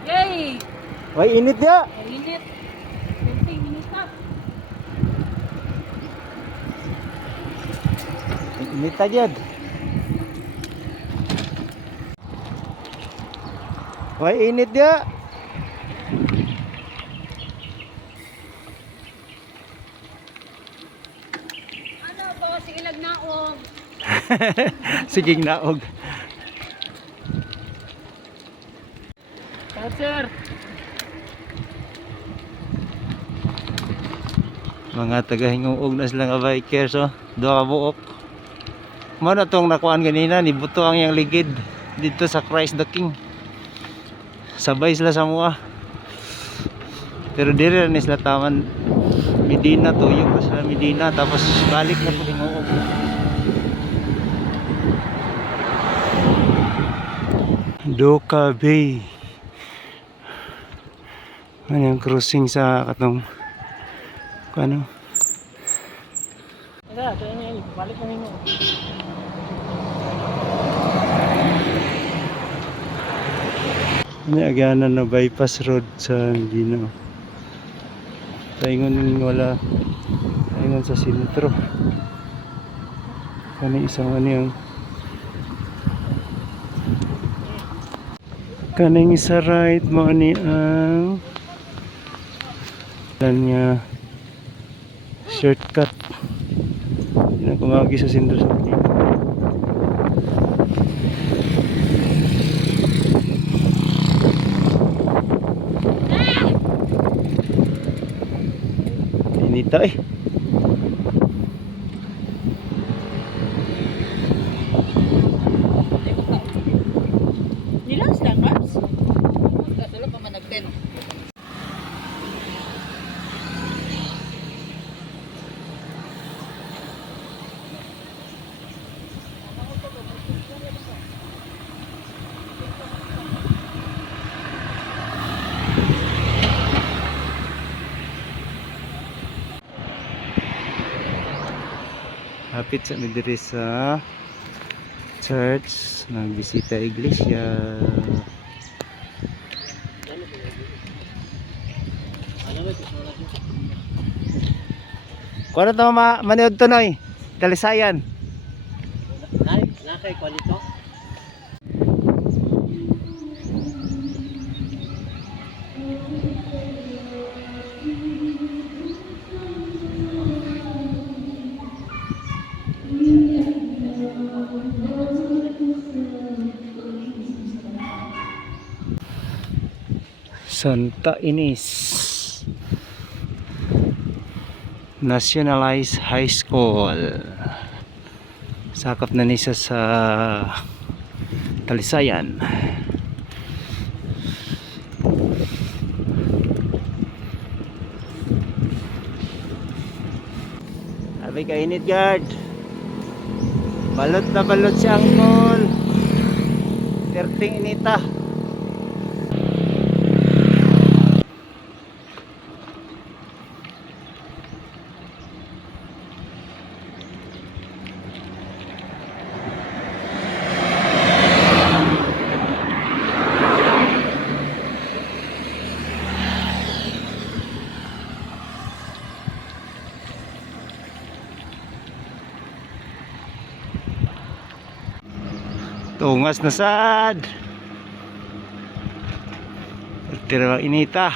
Yay! Way init ya. Init. 20 minutes na. Init agad. Way init ya. Ano to? Sige lagnaog. Siging naog. Sir. Mga taga-hinguog na sila nga bikers, oh. Duha ka buok. Mo na tong nakuan ganina, nibuto ang yang ligid dito sa Christ the King. Sabay sila sa mua. Pero diri na sila taman Medina, tuyok na sila Medina, tapos balik na po hinguog. Doka Bay. Ano yung cruising sa katong ano? Wala, ito yun. Balik na nino. May agyanan na bypass road sa Medina. Taingon wala. Taingon sa sentro. Kani isang ano yung kaning isa right mo ni ang dan niya shortcut. Hindi na kumagi sa sentro sa Medina. Inita eh. Nilang sila, Raps? Kasalo pa managten. Hapit sa midiri sa church, nagbisita iglesia. Kuno to maniod to noy. Talisayan. Na kay kwalito. Santa Ines Nationalized High School. Sakop na nisa sa Talisayan. Sabi ka init guard. Balot na balot si Angkol. 13 inita. Tungas na sad. Tira inita.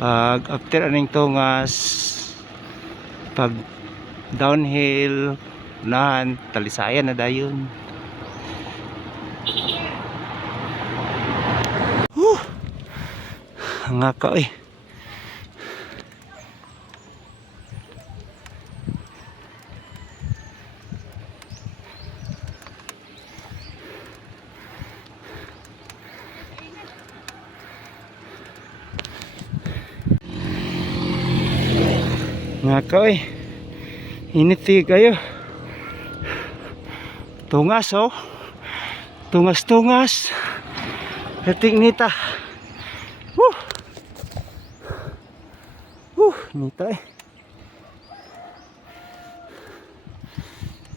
Pag after aning tungas, pag downhill, unahan, Talisayan na dayon. Ngaka eh. Ngaka eh. Init kayo. Tungas oh. Tungas-tungas. Heting nita. Nita eh.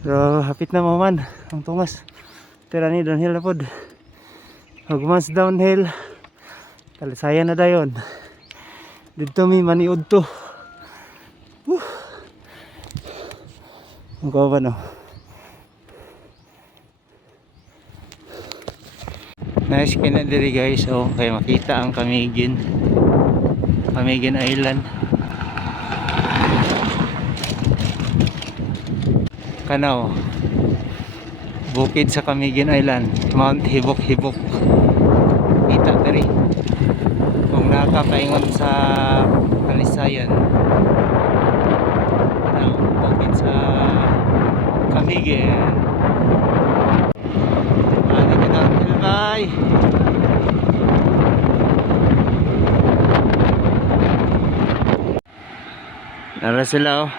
Pero hapit na maman ang tungas. Tira ni downhill na pod. Hugmas downhill. Talisayan na dayon. Dito mi maniud to. Ang kawa no. Nice kina diri guys. Oh, kaya makita ang Camiguin. Camiguin Island. Kanaw. Bukid sa Camiguin Island. Mount Hibok-Hibok. Kita diri. Kung nakakaingon sa Talisayan. Kanaw. Bukid sa Camiguin. Ano ka downhill, bye. Nara sila oh.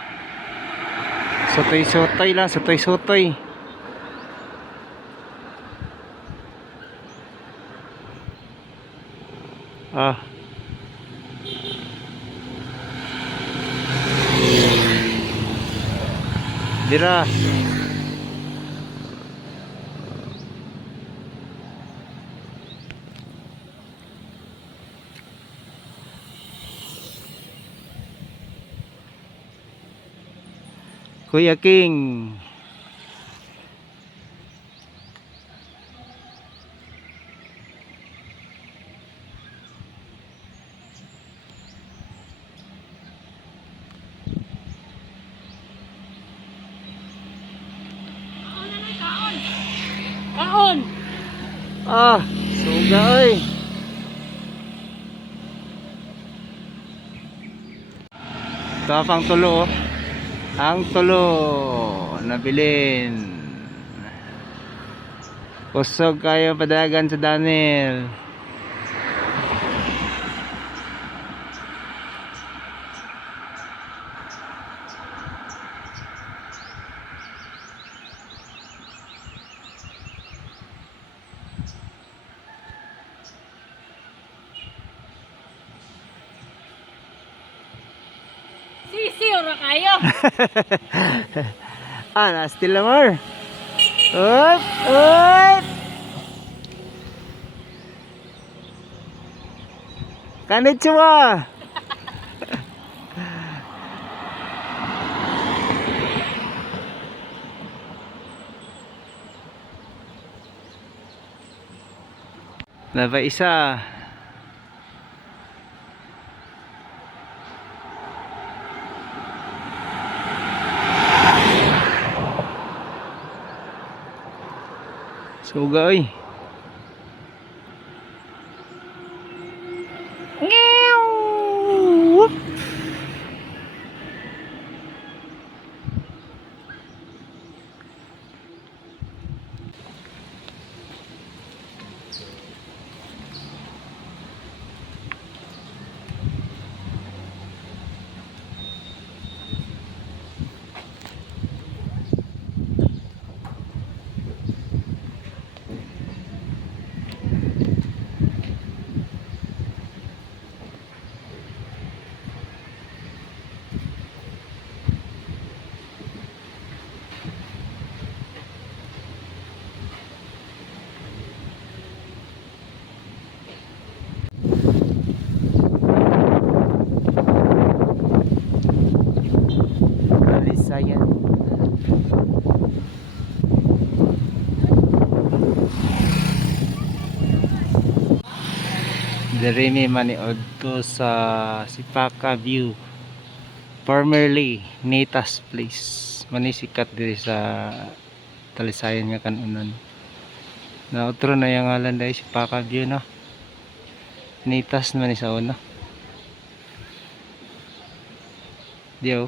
Sotoy-sotoy lang, sotoy-sotoy. Ah. Dira. Kuya King. Kaon! Ah, suga oy. Tapang tulo oh. Ang tulo nabilin. Kusog kayo padagan sa Daniel. Sisi ora kayo. Ah, na-still more. Up, up. Konnichiwa. Naba isa. Suga oy. Whoop. Talisayan. Diri mi maniod to sa Sipaka View. Formerly Nitas Place. Manisikat diri sa Talisayan nga kanunan. Na otro na yang ngalan dai Sipaka View no. Nitas man ni sa una. Dio.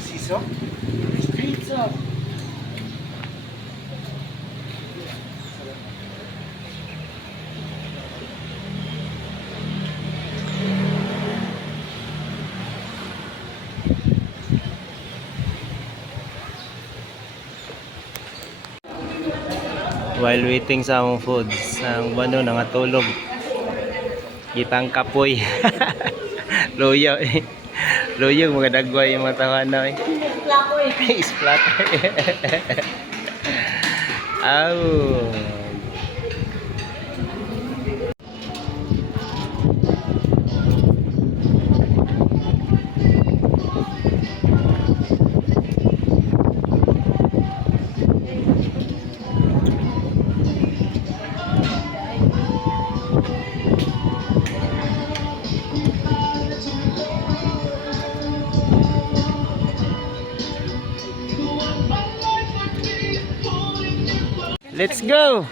Siso? Pizza. While waiting sa among foods, ang bano nangatulog. Kitang kapoy. Loyo eh. Loyo mga dagway yung mga tawanan eh. Plako eh. Splat. Oh. Let's go!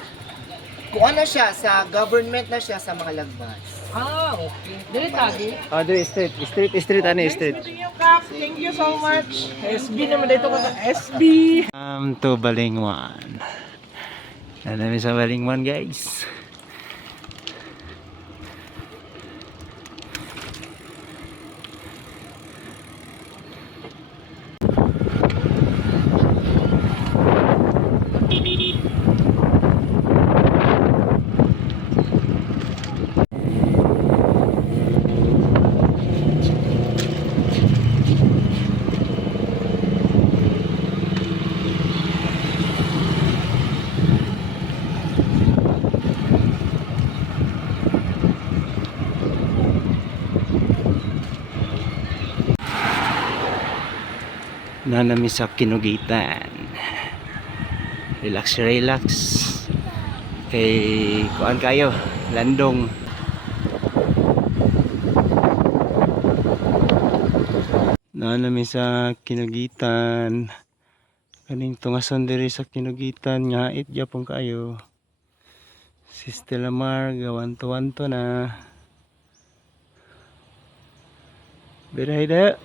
Kuha na siya sa government na siya sa mga lagbas. Dili tagi. Oh, dre, street, ano yung street? Thank you so much. SB naman dito ka SB. To Balingwan. Nandami sa Balingwan, guys. Nanami sa Kinugitan. Relax. Kay kuan kayo, landong. Nanami sa Kinugitan. Kaning tungason diri sa Kinugitan nga it gyapon kayo. Si Stella Mar gawanto-wanto na. Berayda.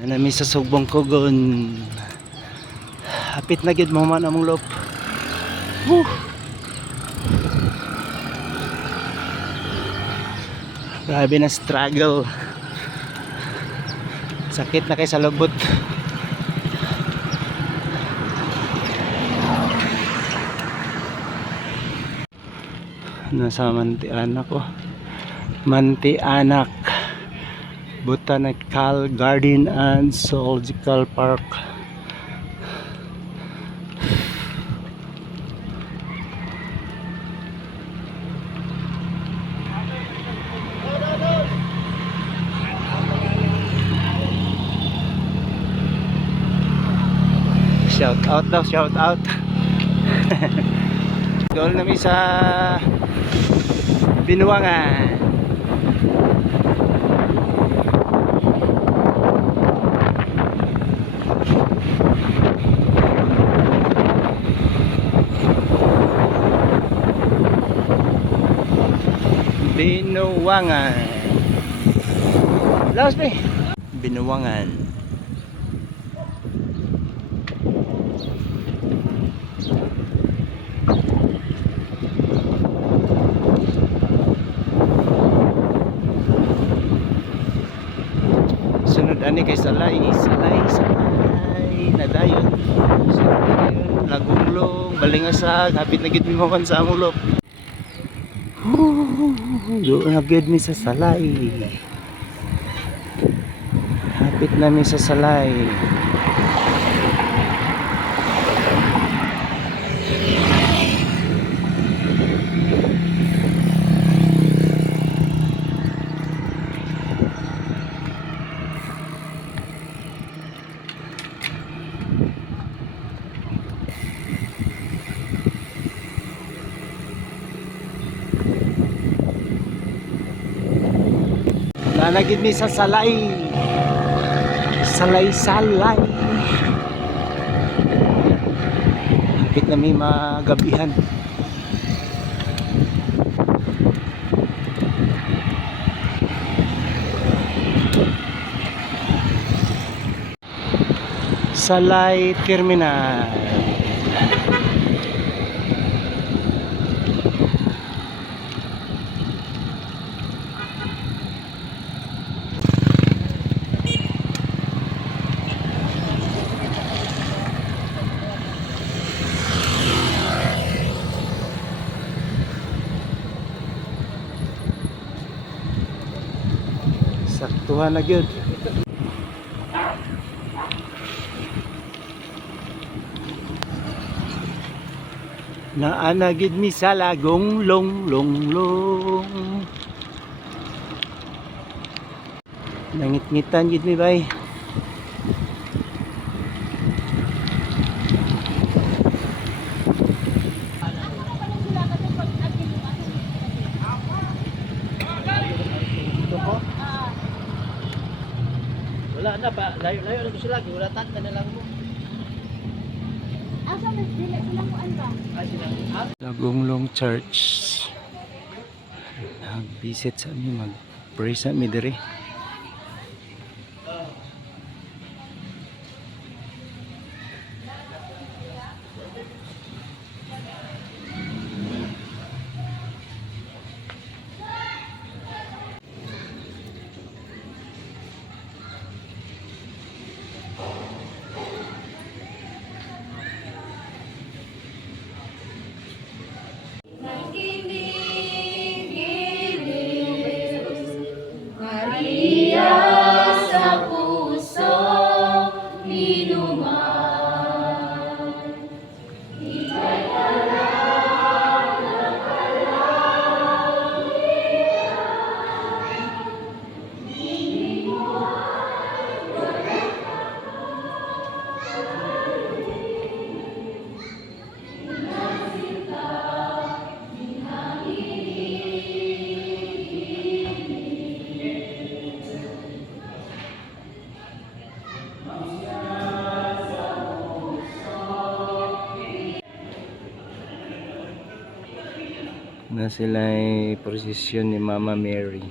Nami sa Sugbong Kogon. Hapit na gid mo man among loob. Woo! Grabe na struggle. Sakit na kay sa lubot. Nasa Mantianak ko. Mantianak Botanical Garden and Zoological Park. Shout out daw, shout out. Doon namin sa Binuangan. Binuangan. Laos pa eh. Binuangan. Sunod ani kay Salay nadayon. Sunod dayon Lagunglong, Balingasag, hapit na gid mi makan sa amulop. Doon na gid mi sa Salay. Hapit na mi sa Salay. Nanagid mi sa Salay. Salay. Hapit na mi magabihan. Salay Terminal. saktuhan na gyud. Naana gid mi sa lagong long long long. Nangit-ngitan gid mi bay. Wala na pa, layo-layo na ko sila, wala tanta na lang mo. Asa mas dili sila ko ba? Lagong Long Church. Nag-visit sa amin, mag-pray sa amin diri. Na sila ay prosesyon ni Mama Mary.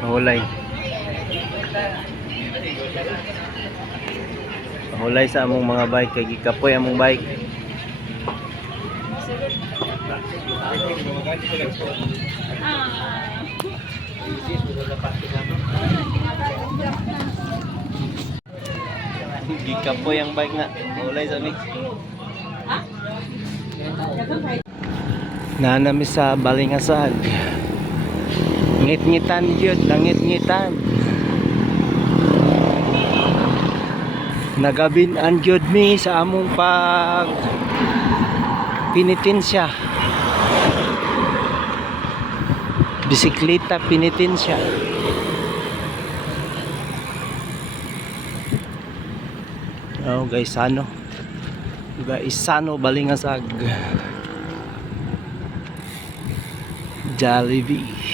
Mahulay. Mahulay sa among mga bike kay gikapoy among bike. Gikapoy ang bike nga. Mahulay sa mix. Nanami sa Balingasag. Ngit-ngitan yun, nangit-ngitan. Nagabinan yun mi sa among pag pinitensya. Bisikleta pinitensya. Oh guys, ano? Guys, ano Balingasag. Jollibee.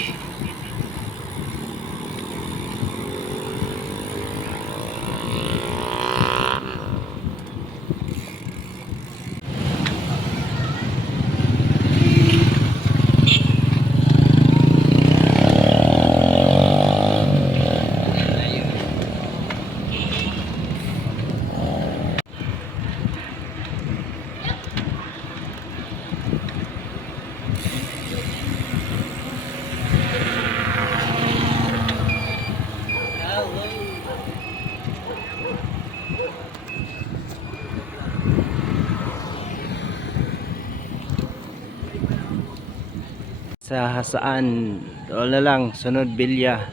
Sa hasaan wala lang sunod bilya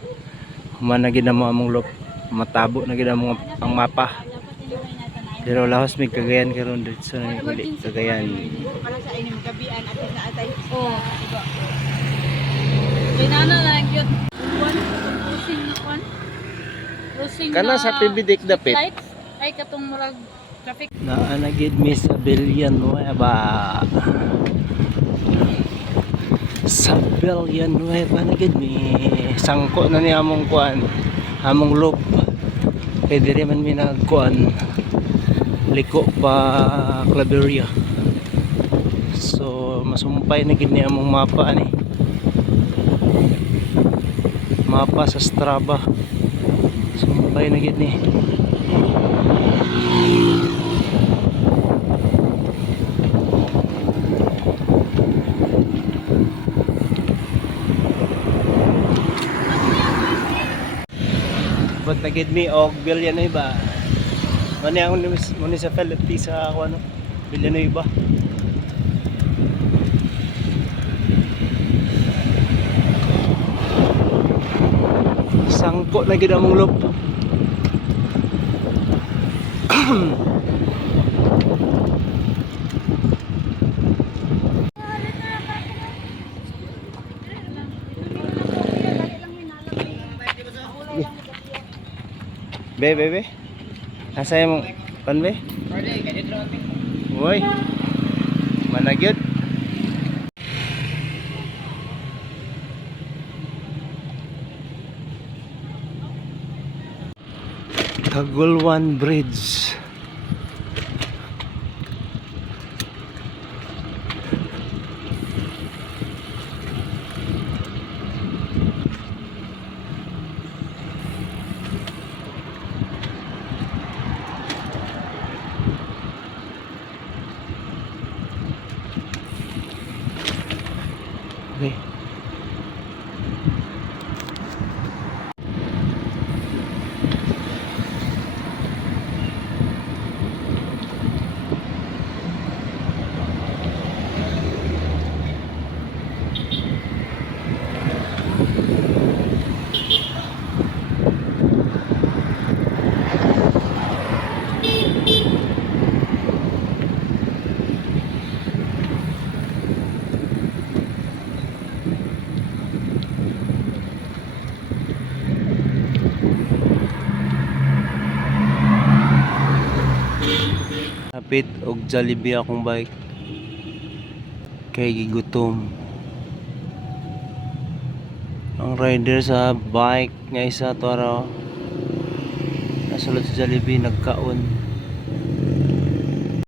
humana gid mo among lop matabo na gid mo ang mapa pero lahos mig Cagayan karon dito sa uli Cagayan Para sa inyong gabian at na atay. Oh. Binana lang yun. Closing na kwan. Closing kana sa pibidik dapit lights. Ay katong murag traffic. naa na gid mi sa Villanueva sa Villanueva na gid mi sangko na ni among kuan among loop kay dire man mi nagkuan liko pa Claveria so masumpay na gid ni among mapa ani mapa sa Strava sumpay na gid ni Tagid mi og Villanueva. Ano ang municipality sa ako ano? Villanueva. Sangko na gid among loop. Be. Asa yung pan be? Uy. Managyod. Tagulwan Bridge. Okay. Hapit og Jollibee akong bike. Kay gigutom. Ang rider sa bike nga isa to araw. Nasulod sa Jollibee nagkaon.